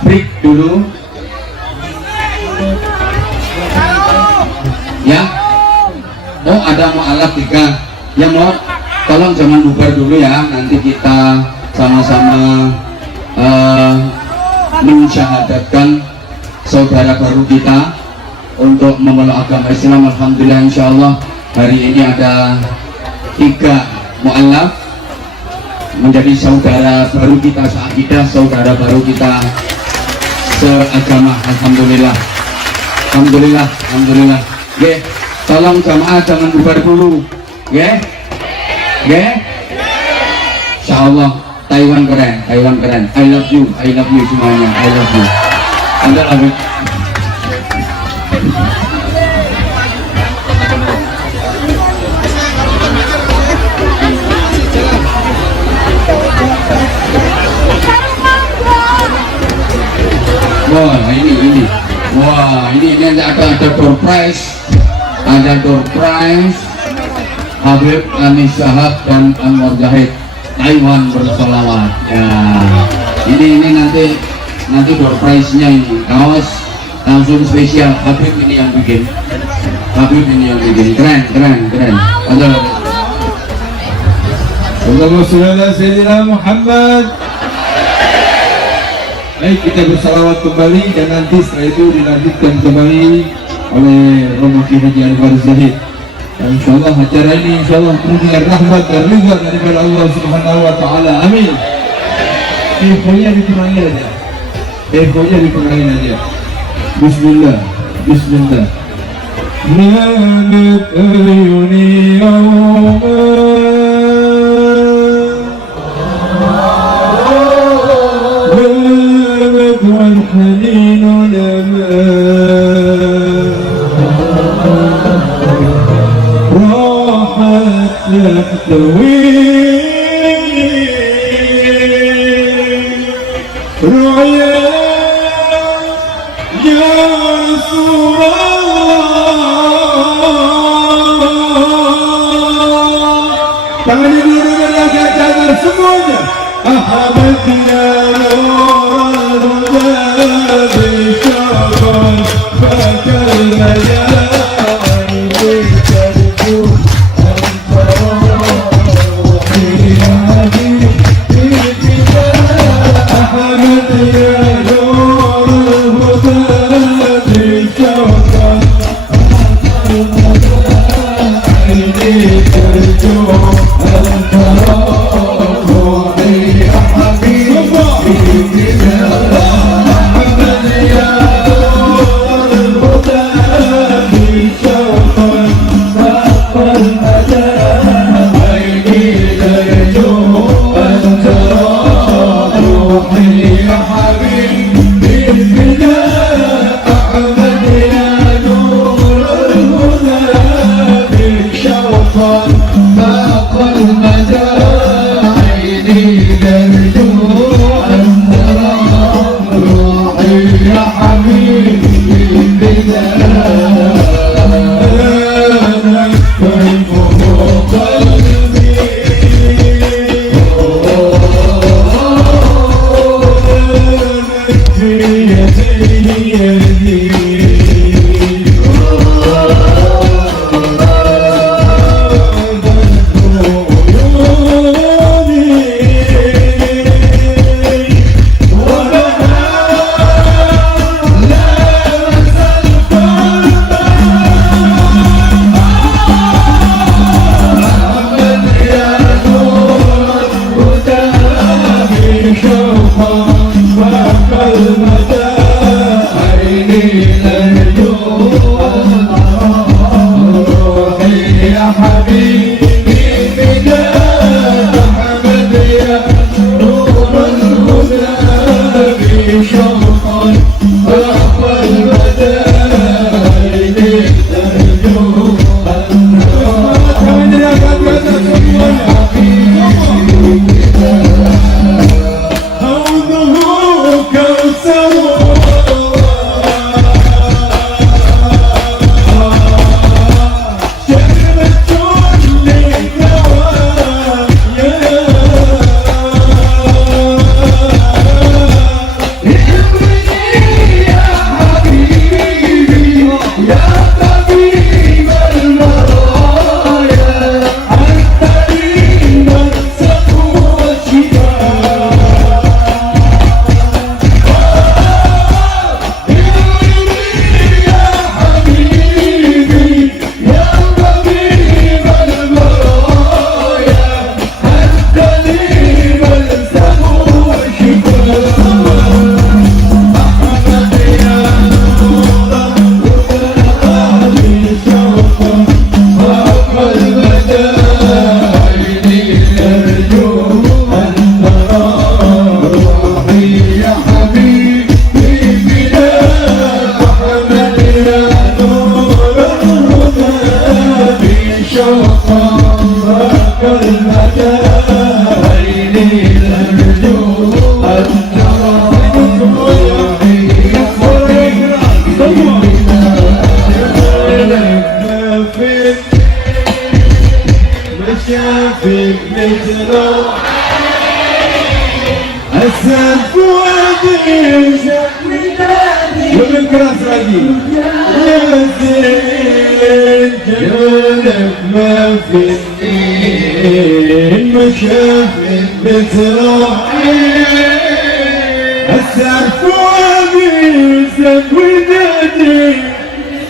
break dulu ya. Oh ada mu'alaf 3 ya, mau tolong jangan bubar dulu ya, nanti kita sama-sama mensyahadatkan saudara baru kita untuk memeluk agama Islam. Alhamdulillah, insya Allah hari ini ada 3 mu'alaf menjadi saudara baru kita seakidah, saudara baru kita seagama. Alhamdulillah. Nggih, tolong jamaah jangan bubar dulu. Nggih. Nggih. Insyaallah Taiwan keren, Taiwan keren. I love you semuanya. I love you. Anda lagi. Wah ini wah ini ada door prize, Habib Anis Syahab dan Anwar Zahid Taiwan bersolawat ya. Ini nanti door prize nya ini kaos langsung spesial Habib ini yang bikin, keren. Allahumma sholli ala sayyidina Muhammad. Baik, kita bersalawat kembali dan nanti setelah itu dilanjutkan kembali oleh Romo Ki Haji Anwar Zahid. Dan insyaallah acara ini insyaallah penuh dengan rahmat dan ridha daripada Allah Subhanahu wa taala. Amin. Efonya dikurangin aja. Bismillah. Nabat ayuni والحنين لما راحت تحتويني رعيا يا رسول الله. Tangan dulu dengan laga jangan semuanya. Ahmad ya Lebih keras lagi.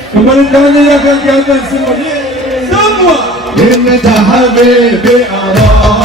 Kembali tangannya yang akan ke atas semuanya. Semua. Inna habibi Allah.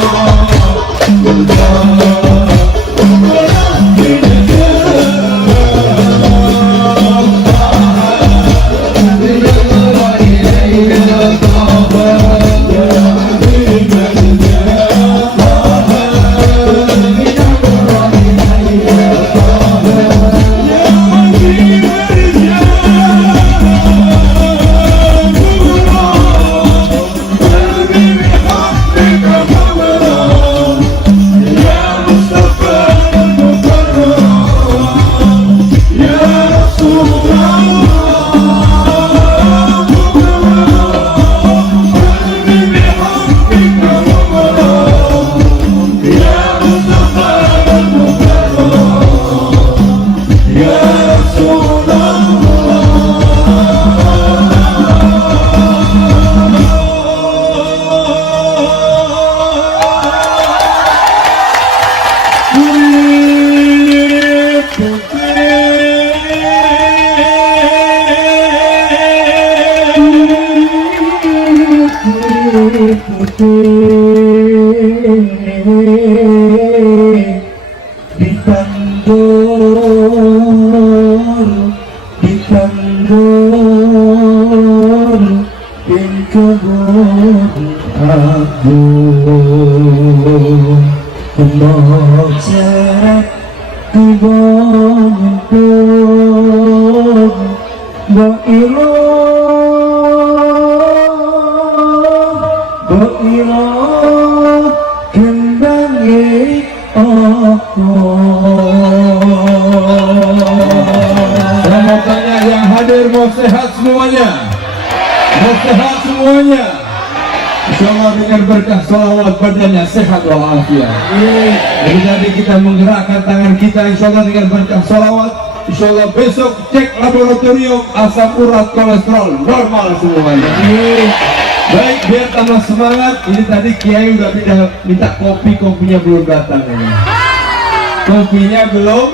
Selamat tanya yang hadir, mau sehat semuanya? Mau sehat semuanya? Insyaallah dengan berkah salawat badannya sehat walafiat. Jadi tadi kita menggerakkan tangan kita, insyaallah dengan berkah salawat, insyaallah besok cek laboratorium asam urat kolesterol normal semuanya. Baik, biar tambah semangat. Ini tadi Kiai udah minta kopinya belum datang ini. Kopinya belum.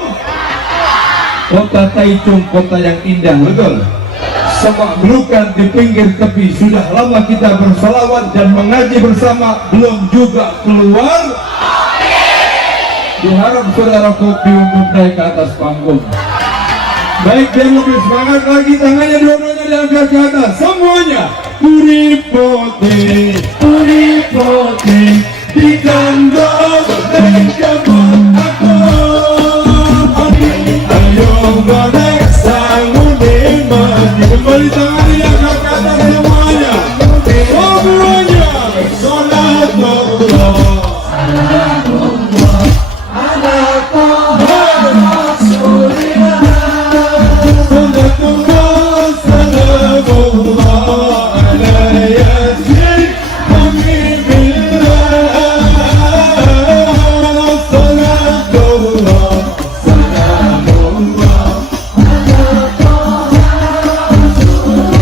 Kota Taichung, kota yang indah, betul. Semak belukan di pinggir tepi. Sudah lama kita bersalawat dan mengaji bersama, belum juga keluar. Diharap saudara kopi untuk naik ke atas panggung. Baik, biar lebih semangat lagi, tangannya dua-duanya diangkat ke atas semuanya. Puri putih di kandang dan kebun aku. Ayo gonek sangun dimati. Kembali tangan diangkat ke atas semuanya. Semuanya salatullah ala taha rasulillah. Salatullah salamullah ala yasin habibillah. Salatullah salamullah ala taha rasulillah.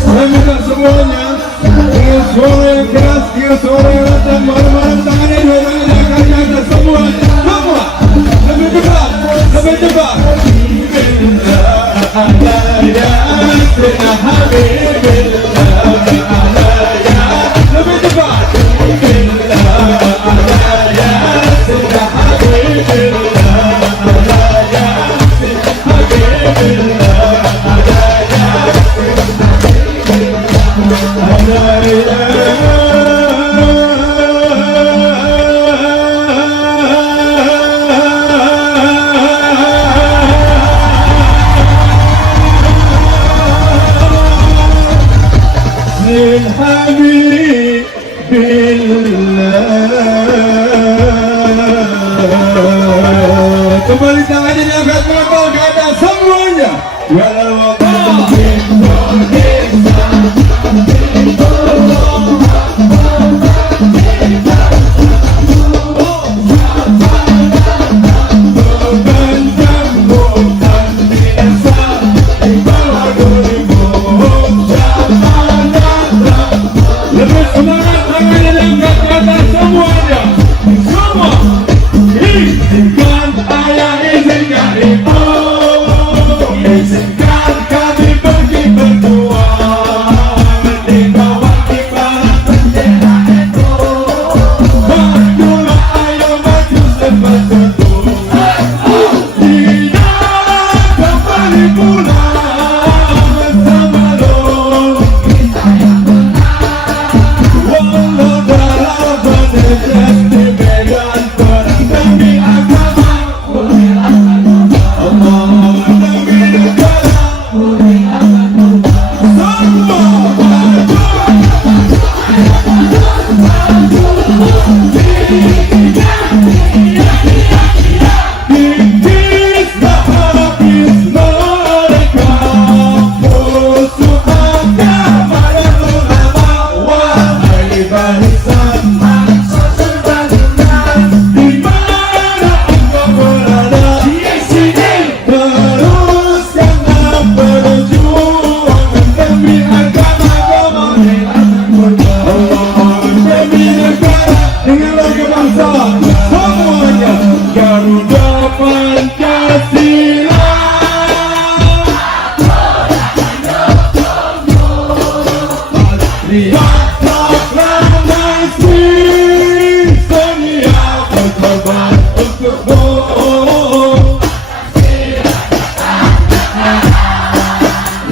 Saya minta semuanya dengan suara yang keras, dengan suara yang lantang, bareng-bareng tangannya dua-duanya diangkat ke atas semuanya. Semua lebih cepat, lebih cepat. Lebih cepat. للحبيب بالله. Kembali tangannya diangkat mengepal ke atas semuanya. Walau lebih semangat tangannya diangkat ke atas semuanya. Semua izinkan ayah, izinkan ibu, izinkan kami pergi berdua di bawah kibaran bendera itu. Majulah ayo maju sepatu, tidak kembali pulang bersama lo. Walau dalam berdekat di medan perang demi agama, Allah demi negara, semua maju. Dikisah habis mereka musuh agama dan ulama. Wahai barisan di mana engkau berada, di sini teruskanlah perjuangan demi agama, Allah demi negara dengan lagu bangsa semuanya. Garuda Pancasila, lihat proklamasi dunia berkorban untukmu.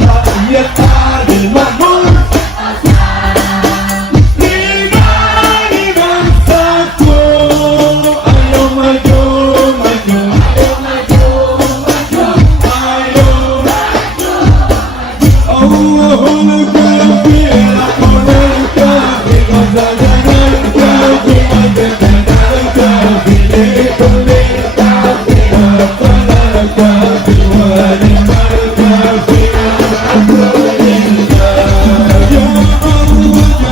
Rakyat adil makmur, pribadi bangsaku. Ayo maju, maju, ayo maju, maju, ayo. Allahumma kafir, Allahumma kafir, jangan kafir, jangan kafir, kafir, kafir, kafir, walimal kafir. Ya Allah,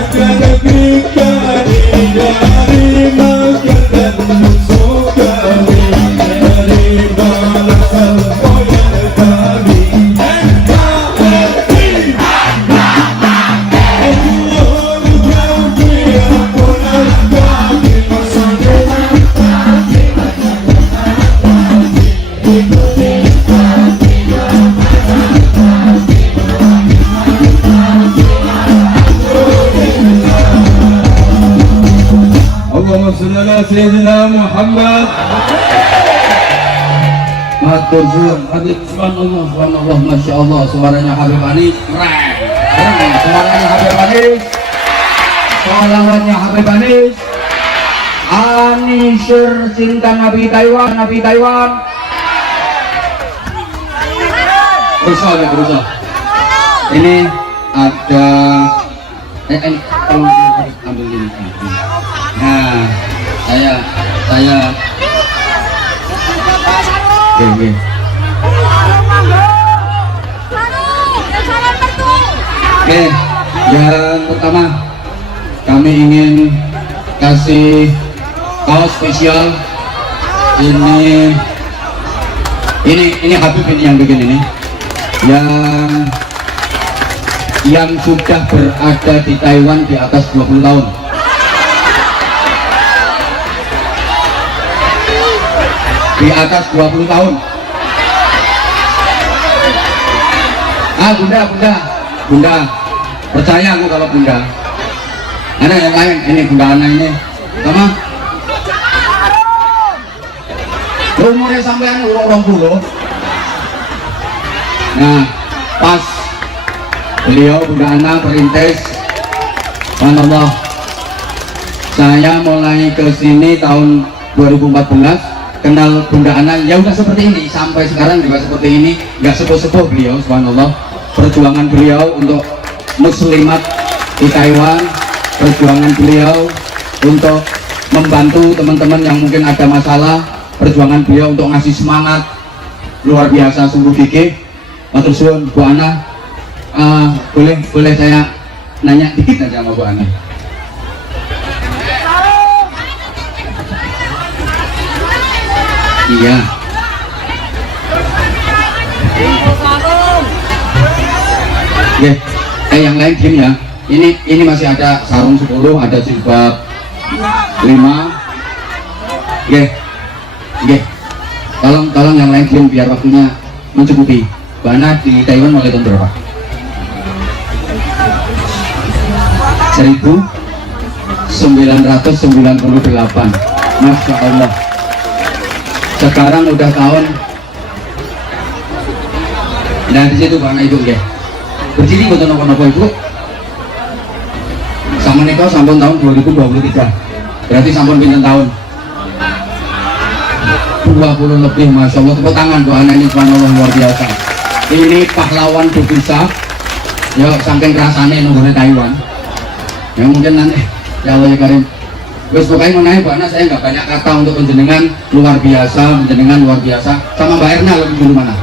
jaga negeri kami dari makan dan musuh kami, dari balasan koyak kami. NKRI, Allahumma salli ala sayyidina Muhammad. Matur suwun Habib, subhanallah, subhanallah, masya Allah, suaranya Habib Anis keren, suaranya Habib Anis, salawatnya Habib Anis, Anisir cinta Nabi Taiwan, Nabi Taiwan. Berusaha. Ini ada tolong ambil ini. Nah, saya oke. Oke, yang pertama kami ingin kasih kaos spesial. Ini Habib ini yang bikin ini, yang sudah berada di Taiwan di atas 20 tahun. Di atas 20 tahun. Bunda, percaya aku kalau bunda. Ada yang lain, ini bunda anak ini, sama. Umurnya sampean 20. Nah, pas beliau bunda anak perintis, subhanallah. Saya mulai ke sini tahun 2014, kenal bunda anak ya udah seperti ini sampai sekarang juga seperti ini, nggak sepuh-sepuh beliau, subhanallah. Perjuangan beliau untuk muslimat di Taiwan, perjuangan beliau untuk membantu teman-teman yang mungkin ada masalah, perjuangan beliau untuk ngasih semangat luar biasa, sungguh gigih. Matur suwun Bu Ana. Boleh saya nanya dikit aja sama Bu Ana. Iya. Oke, yang lain gini ya. Ini masih ada sarung 10, ada jilbab 5. Oke. Tolong yang lain gini biar waktunya mencukupi. Bana di Taiwan mulai tahun berapa? 1998. Masya Allah. Sekarang udah tahun. Nah di situ Bana Ibu ya. Berdiri betul nopo-nopo Ibu. Sama nikah sampun tahun 2023. Berarti sampun pinten tahun? 20 lebih, Masya Allah. Tepuk tangan Bu Ana, ini subhanallah luar biasa. Ini pahlawan devisa. Ya saking kerasane nunggu Taiwan. Ya mungkin nanti ya Allah ya Karim. Terus pokoknya mengenai Bu Ana saya nggak banyak kata untuk penjenengan luar biasa, penjenengan luar biasa. Sama Mbak Erna lebih dulu mana?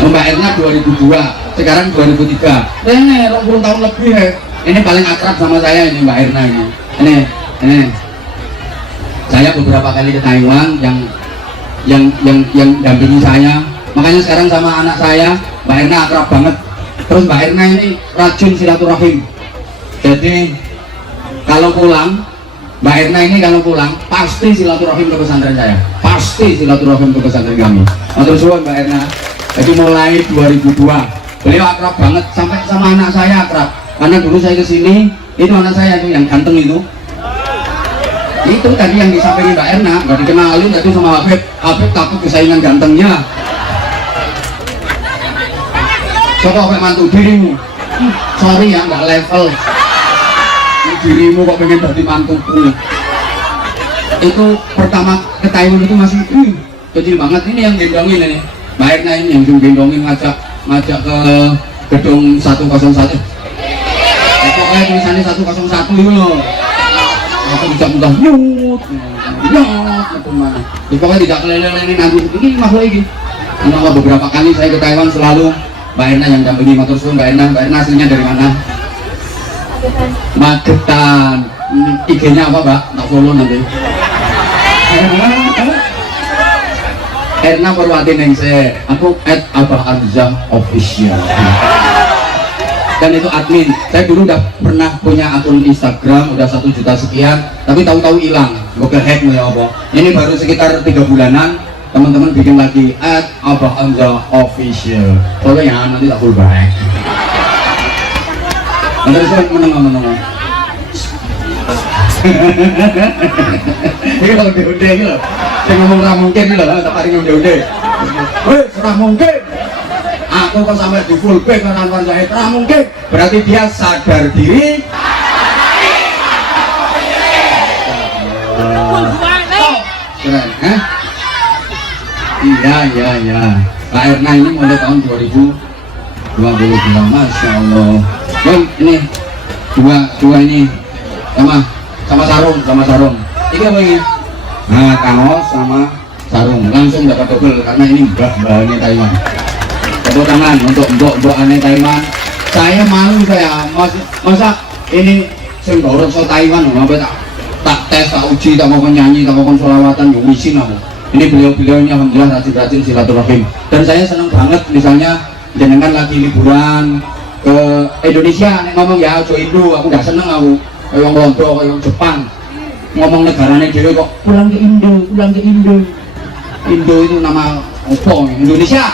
Mbak Erna 2002, sekarang 2003. Ini 20 tahun lebih ya. Ini paling akrab sama saya ini Mbak Erna ini. Ini. Saya beberapa kali ke Taiwan yang dampingi saya. Makanya sekarang sama anak saya Mbak Erna akrab banget. Terus Mbak Erna ini rajin silaturahim. Jadi kalau pulang Mbak Erna ini kalau pulang pasti silaturahim ke pesantren saya. Pasti silaturahim ke pesantren kami. Matur suwun Mbak Erna. Jadi mulai 2002 beliau akrab banget sampai sama anak saya akrab. Karena dulu saya kesini itu anak saya itu yang ganteng itu tadi yang disampaikan Mbak Erna nggak dikenalin tadi sama Habib takut kesaingan gantengnya. Coba kayak mantu dirimu, sorry ya nggak level. Dirimu kok pengen jadi mantuku. Itu pertama ke Taiwan itu masih kecil banget. Ini yang gendongin ini Mbak Erna, ini yang gendongin ngajak ke gedung 101. Itu kayak tulisannya 101 itu loh. Aku tidak mudah nyut itu mana. Itu pokoknya tidak keleleng-keleleng nanti ini makhluk ini. Karena beberapa kali saya ke Taiwan selalu Mbak Erna yang dampingi. Matur suwun Mbak Erna aslinya dari mana? Magetan. IG-nya apa Mbak? Tak follow nanti. Erna Purwati Ningsih. Aku @abaharza_official. Dan itu admin. Saya dulu udah pernah punya akun Instagram udah 1 juta sekian, tapi tahu-tahu hilang. Gue hack ya apa. Ini baru sekitar 3 bulanan teman-teman bikin lagi @abaharza_official. Soalnya ya nanti tak full back. Nanti saya meneng. Ini kalau udah gitu loh. Saya ngomong mungkin gitu loh, tak paling udah. Weh, serah mungkin. Aku kok sampai di full back dengan Anwar Zahid, mungkin. Berarti dia sadar diri. Keren, Iya. Mbak Erna ini mulai tahun 2022, Masya Allah. Dan ini dua ini sama sarung. Ini apa ini? Nah, kaos sama sarung langsung dapat double karena ini mbah-mbahnya Taiwan. Tepuk tangan untuk mbok-mbok aneh Taiwan. Saya malu masa ini sembrono so Taiwan sampai tak tes, tak uji, tak mau nyanyi, tak mau sholawatan, ya wisin aku. Ini beliau-beliaunya alhamdulillah rajin-rajin silaturahim. Dan saya senang banget misalnya jenengan lagi liburan ke Indonesia, nih ngomong ya ojo Indo, aku udah seneng aku. Kayak Londo, kayak Jepang, ngomong negaranya dhewe kok pulang ke Indo. Indo itu nama apa? Indonesia.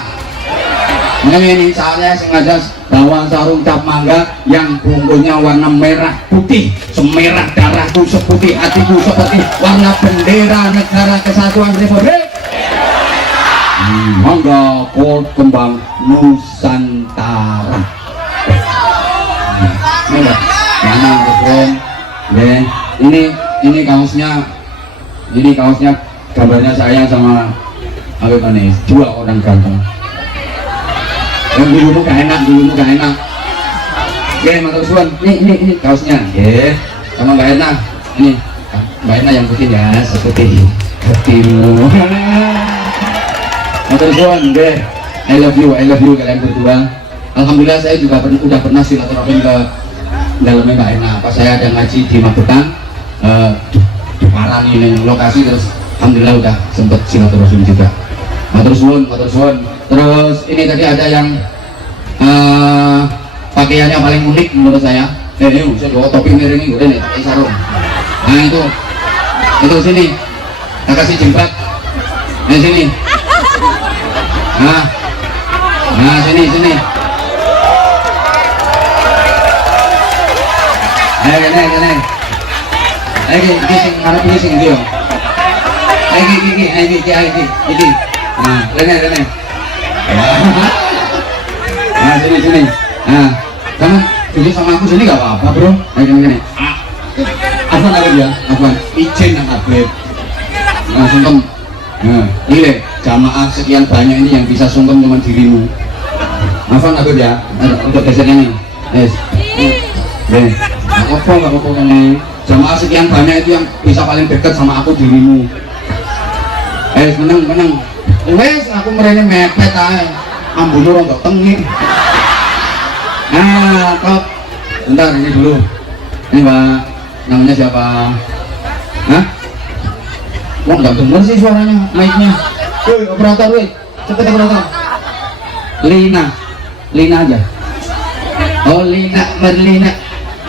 Nah ini saya sengaja bawa sarung cap mangga yang bungkusnya warna merah putih, semerah darahku, seputih hatiku, seperti warna bendera negara kesatuan Republik mangga pot kembang Nusantara. Mana bro? Ini kaosnya gambarnya saya sama apa nih, 2 orang ganteng. Yang dulumu gak enak, dulumu gak enak. Oke, matur suwun. Ini kaosnya. Nggih. Sama Mbak Etna. Ini Mbak Etna yang putih ya, seperti hatimu. Matur suwun, nggih. I love you kalian berdua. Alhamdulillah saya juga udah pernah silaturahim ke dalamnya Mbak Etna. Pas saya ada ngaji di Magetan, diparani ning lokasi, terus alhamdulillah udah sempet silaturahim juga. Matur suwun. Terus ini tadi ada yang pakaiannya paling unik menurut saya. Saya bawa topi miring ini, udah nih, pakai sarung. Nah itu sini, tak kasih jilbab. Nah sini. Nah sini. Gini. Sing ngarep ini sing dia. Iki. Nah, rene. Nah, sini. Nah, kamu duduk sama aku sini gak apa-apa, bro. Gini. Afwan apa dia? Afwan. Izin nang Habib. Nah, sungkem. Nah, ini jamaah sekian banyak ini yang bisa sungkem cuma dirimu. Afwan apa dia? Untuk geser ini. Yes. Nih, gak apa-apa ini. Jamaah sekian banyak itu yang bisa paling dekat sama aku dirimu. Menang. Wes aku merene mepet ae. Ambune ora ndak tengi. Nah, kok. Bentar ini dulu. Ini Mbak, namanya siapa? Hah? Kok nggak dengar sih suaranya, mic-nya? Woi, operator, woi. Cepet operator. Lina aja. Oh, Merlina.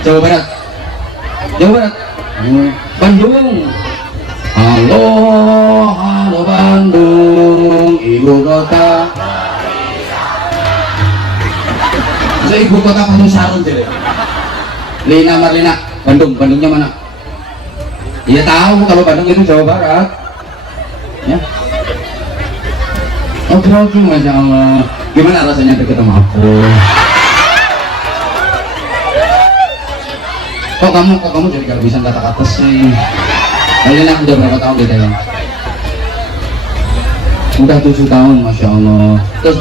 Jawa Barat. Bandung. Halo Bandung, ibu kota. Saya ibu kota penuh sarung jadi. Marlina, Bandungnya mana? Iya tahu kalau Bandung itu Jawa Barat. Ya. Oke, masya Allah. Gimana rasanya deket sama aku? Kok kamu jadi gak bisa kata-kata sih? Kalian udah berapa tahun bedanya? Udah 7 tahun, masya Allah. Terus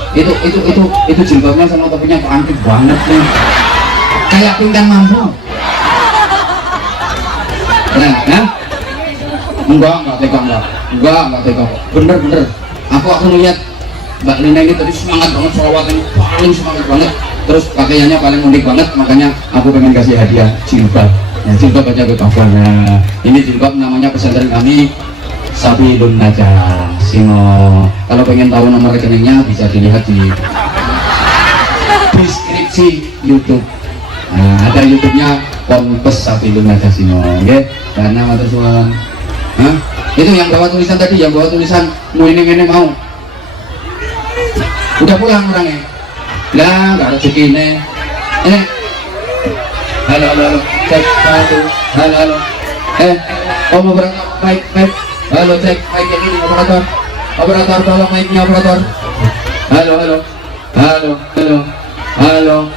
itu jilbabnya sama topinya cantik banget nih. Kayak pinggan mampu. Nah? Enggak tega. Bener. Aku ngeliat Mbak Lina ini tadi semangat banget, sholawatnya paling semangat banget. Terus pakaiannya paling unik banget, makanya aku pengen kasih hadiah jilbab. Ya, jilbab aja ke kawan. Nah, ini jilbab namanya pesantren kami Sabilun Najah Sino. Kalau pengen tahu nomor rekeningnya bisa dilihat di deskripsi YouTube. Nah, ada YouTube-nya Ponpes Sabilun Najah Sino. Oke, karena matur suwun. Itu yang bawa tulisan tadi, yang bawa tulisan mau ini mau. Udah pulang orangnya. Lah, nggak rezeki ini. Halo. Cek satu. Halo. Mau berangkat baik. Halo, cek mic yang ini operator tolong mic-nya operator. Halo.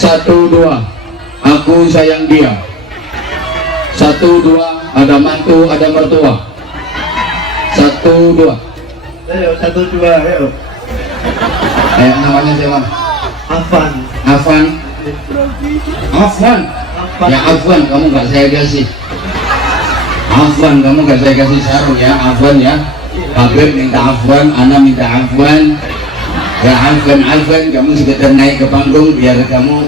1, 2. Aku sayang dia. 1, 2. Ada mantu, ada mertua. 1, 2. Ayo, 1, 2, ayo. Namanya siapa? Afwan. Ya Afwan, kamu nggak saya kasih. Kamu nggak saya kasih sarung ya, Afwan ya. Habib minta Afwan, Ana minta Afwan. Ya Afwan, kamu sekedar naik ke panggung biar kamu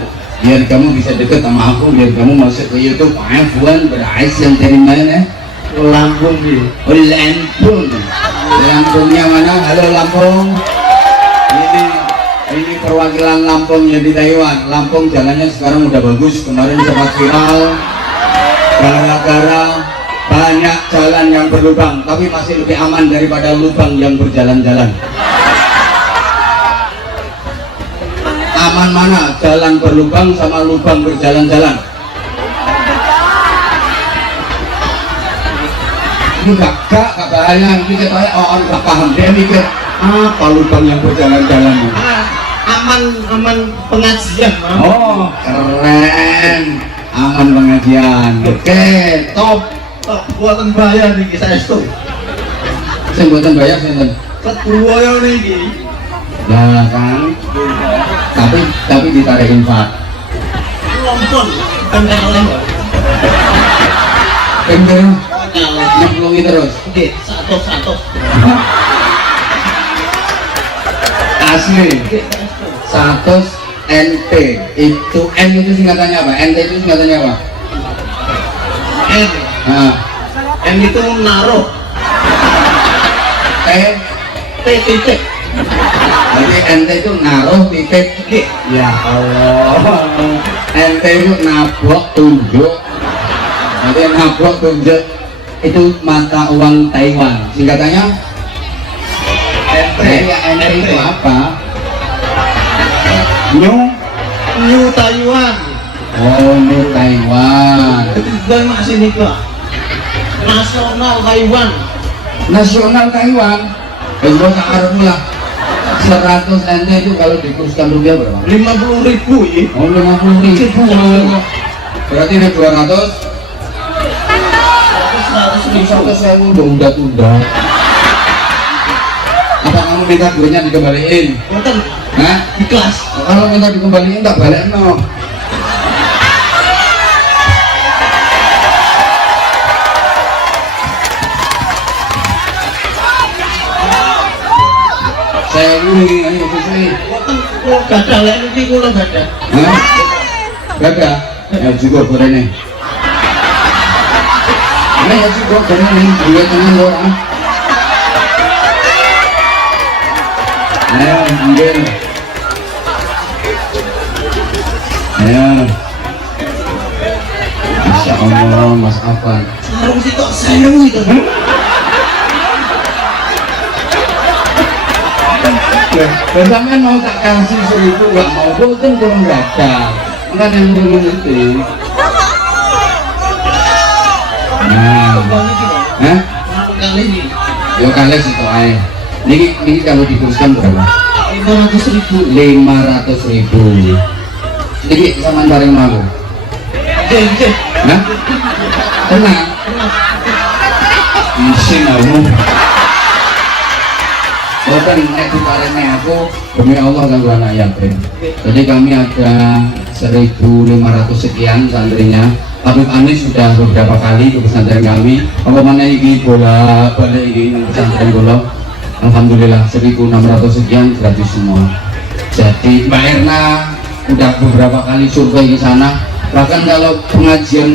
bisa deket sama aku, biar kamu masuk ke YouTube. Afwan berasal dari mana? Lampung nih. Oh, Lampungnya mana? Halo Lampung. Ini perwakilan Lampungnya di Taiwan. Lampung jalannya sekarang udah bagus. Kemarin sempat viral gara-gara banyak jalan yang berlubang, tapi masih lebih aman daripada lubang yang berjalan-jalan. Aman mana? Jalan berlubang sama lubang berjalan-jalan. Ini gak bahaya. Ini katanya orang gak paham. Dia mikir apa lubang yang berjalan-jalan. Aman pengajian, Mam. Oh, keren. Aman pengajian. Oke, top. Buatan bayar nih saya itu. Saya buatan bayar, saya. Ketua yang nih. Ya kan. ditarik infak. Lompon, pendek oleh. Kemudian Kalau nyemplungi terus. oke, satu. Asli 100 NT itu N itu singkatannya apa? NT itu singkatannya apa? N, Nah, N itu naruh, T T titik. jadi NT itu naruh titik. Oke, Ya Allah, NT itu nabok tunjuk. Jadi nabok tunjuk itu mata uang Taiwan. Singkatannya NT, NT itu apa? New Taiwan. Oh, New Taiwan. Dan masih nih kok. Nasional Taiwan. Nasional Taiwan. Itu sekarang lah 100 NT itu kalau dikuruskan rupiah berapa? 50.000 ya. Oh, 50.000. Berarti ini 200. 100.000. Udah tunda. Apa kamu minta duitnya dikembaliin? Bukan Hah? ikhlas. Kalau minta dikembaliin tak balik no. Saya ini ayo kesini. Bukan gadah lek niki kula gadah. Hah? Gak ya juga gorengnya. Ini ya juga gorengnya dua tangan orang. Ayo ambil. Ayo. Masya Allah Mas Afan. Sarung sitok sayang itu. Dan sampai mau tak kasih 1.000 gak mau boten kurang gagal. Enggak yang dulu itu. Nah, hah? Kali ini Yo kali situ aja. Ini kalau dikuruskan berapa? 500.000. 500.000. Ini sama bareng mau. Oke. Hah? Tenang. Isin kamu. Bukan nek diparene aku demi Allah dan anak yatim. Jadi kami ada 1.500 sekian santrinya. Habib Anis sudah beberapa kali ke pesantren kami. Apa mana ini bola balik ini yang pesantren bola. Alhamdulillah 1.600 sekian gratis semua. Jadi Mbak Erna udah beberapa kali survei ke sana. Bahkan kalau pengajian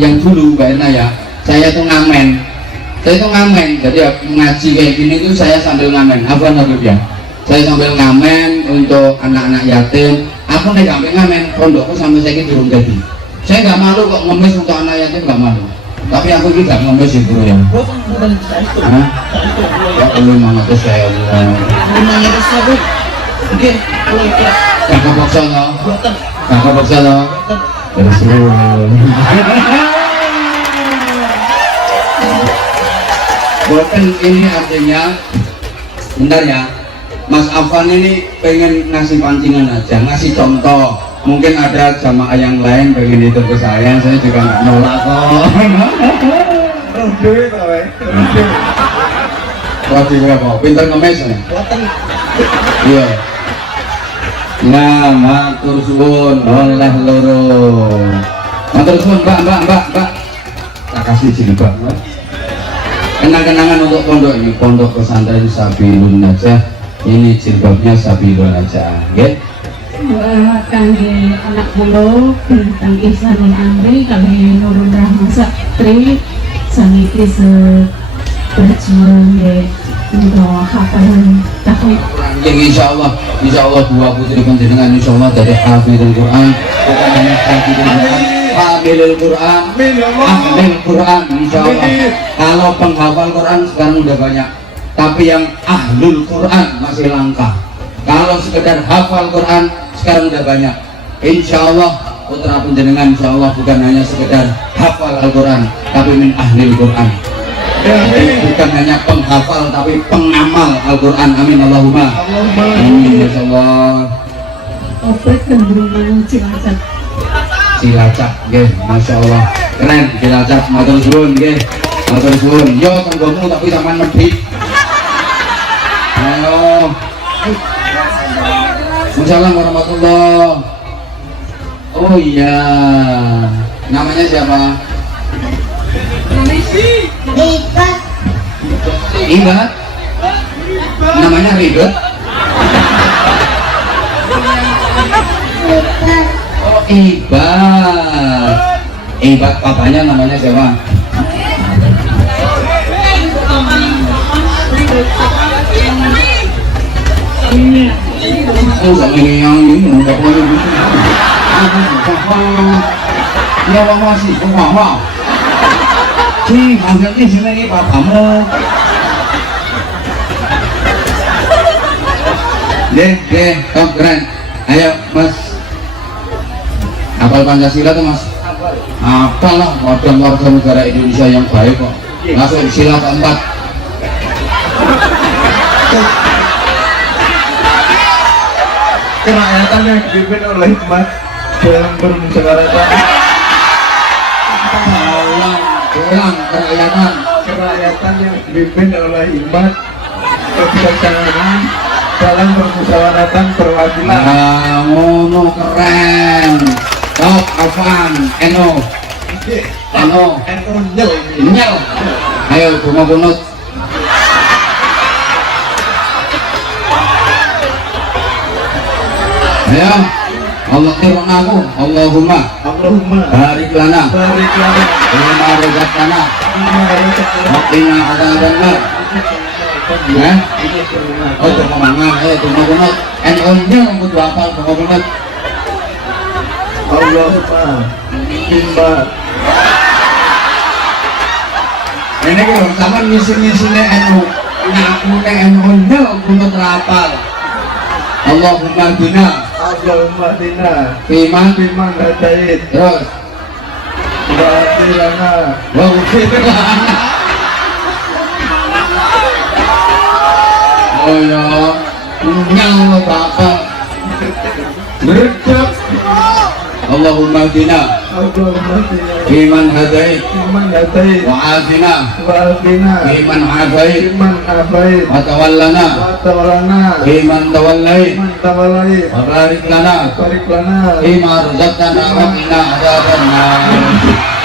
yang dulu Mbak Erna ya, saya tuh ngamen. Saya itu ngamen, jadi ngaji kayak gini tuh saya sambil ngamen. Apa Habib ya? Saya sambil ngamen untuk anak-anak yatim. Aku nih sampai ngamen, pondokku sampai saya durung jadi. Saya nggak malu kok ngemis untuk anak yatim, nggak malu. Tapi aku juga ngemis itu ya. Bukan itu. Hah? Ya Allah mana tuh saya Allah. 500.000. Oke, kalau ikhlas. Kakak paksa loh, Buatan. kakak paksa loh. Terus Bukan ini artinya, bentar ya, Mas Afan ini pengen ngasih pancingan aja, ngasih contoh. Mungkin ada jamaah yang lain pengen itu ke saya juga nggak nolak kok. Waduh berapa? Pinter ngemes nih. Buatan. Iya. Nah, matur suwun oleh loro. Matur suwun Mbak. Tak kasih sini Mbak. Kenang-kenangan untuk pondok ini, pondok pesantren Sabilun Najah. Ini jilbabnya Sabilun Najah, ya. Buat kangge anak bulu bintang Ihsanul Amri kali Nurul Rahma Sakti saniki berjuang di untuk hafalan tahun. Insya Allah dua putri panjenengan insya Allah dari hafidul Quran, bukan hanya hafidul Quran, hafidul Quran, ahlul Quran insya Allah. Kalau penghafal Quran sekarang udah banyak, tapi yang ahlul Quran masih langka. Kalau sekedar hafal Quran sekarang udah banyak. Insya Allah putra panjenengan insya Allah bukan hanya sekedar hafal Al-Quran, tapi min ahlul Quran. Jadi bukan hanya penghafal tapi pengamal Al-Quran. Amin Allahumma. Amin insya Allah. Opet keberungan Cilacap. Cilacap, nggih, masya Allah, keren Cilacap. Matur suwun, nggih, matur suwun. Yo tanggomu tapi sampean nebi. Ayo. Waalaikumsalam warahmatullah. Oh iya, namanya siapa? Ibat. Ibat. Namanya Ribet. Ibat. Oh Ibat. Ibat papanya namanya siapa? Oh sama ini yang ini udah boleh gitu. Ya wah masih, wah. Si panggil di sini nih papamu. Deh, keren. Ayo Mas. Hafal Pancasila tuh Mas? Apalah, modal warga negara Indonesia yang baik kok. Langsung sila keempat. Kerakyatan yang dipimpin oleh hikmat dalam bermusyawarah. Ulang kerakyatan. Kerakyatan yang dipimpin oleh hikmat kebijaksanaan dalam permusyawaratan perwakilan. Ngono keren. Top Afan, Eno, Nyel. Ayo bunga bunut. Ayo, Allah kirun aku, Allahumma barik lana, lima rezekana, wakina adzabannar. Oh bunga mangan, ayo bunga bunut. Eno Nyel kudu hafal bunga bunut. Allahumma imba. Ini kalau sama ngisi-ngisine NU, ngakune NU Nyel kudu terapal. Allahumma dina Iman hadait terus Batilana wa ufirlana. Oh ya Nyel bapak Berdek. Allahumma dina Iman hadait wa afina Iman afait wa tawallana Iman tawallait wa barik lana Iman razaqtana wa qina adzabannar.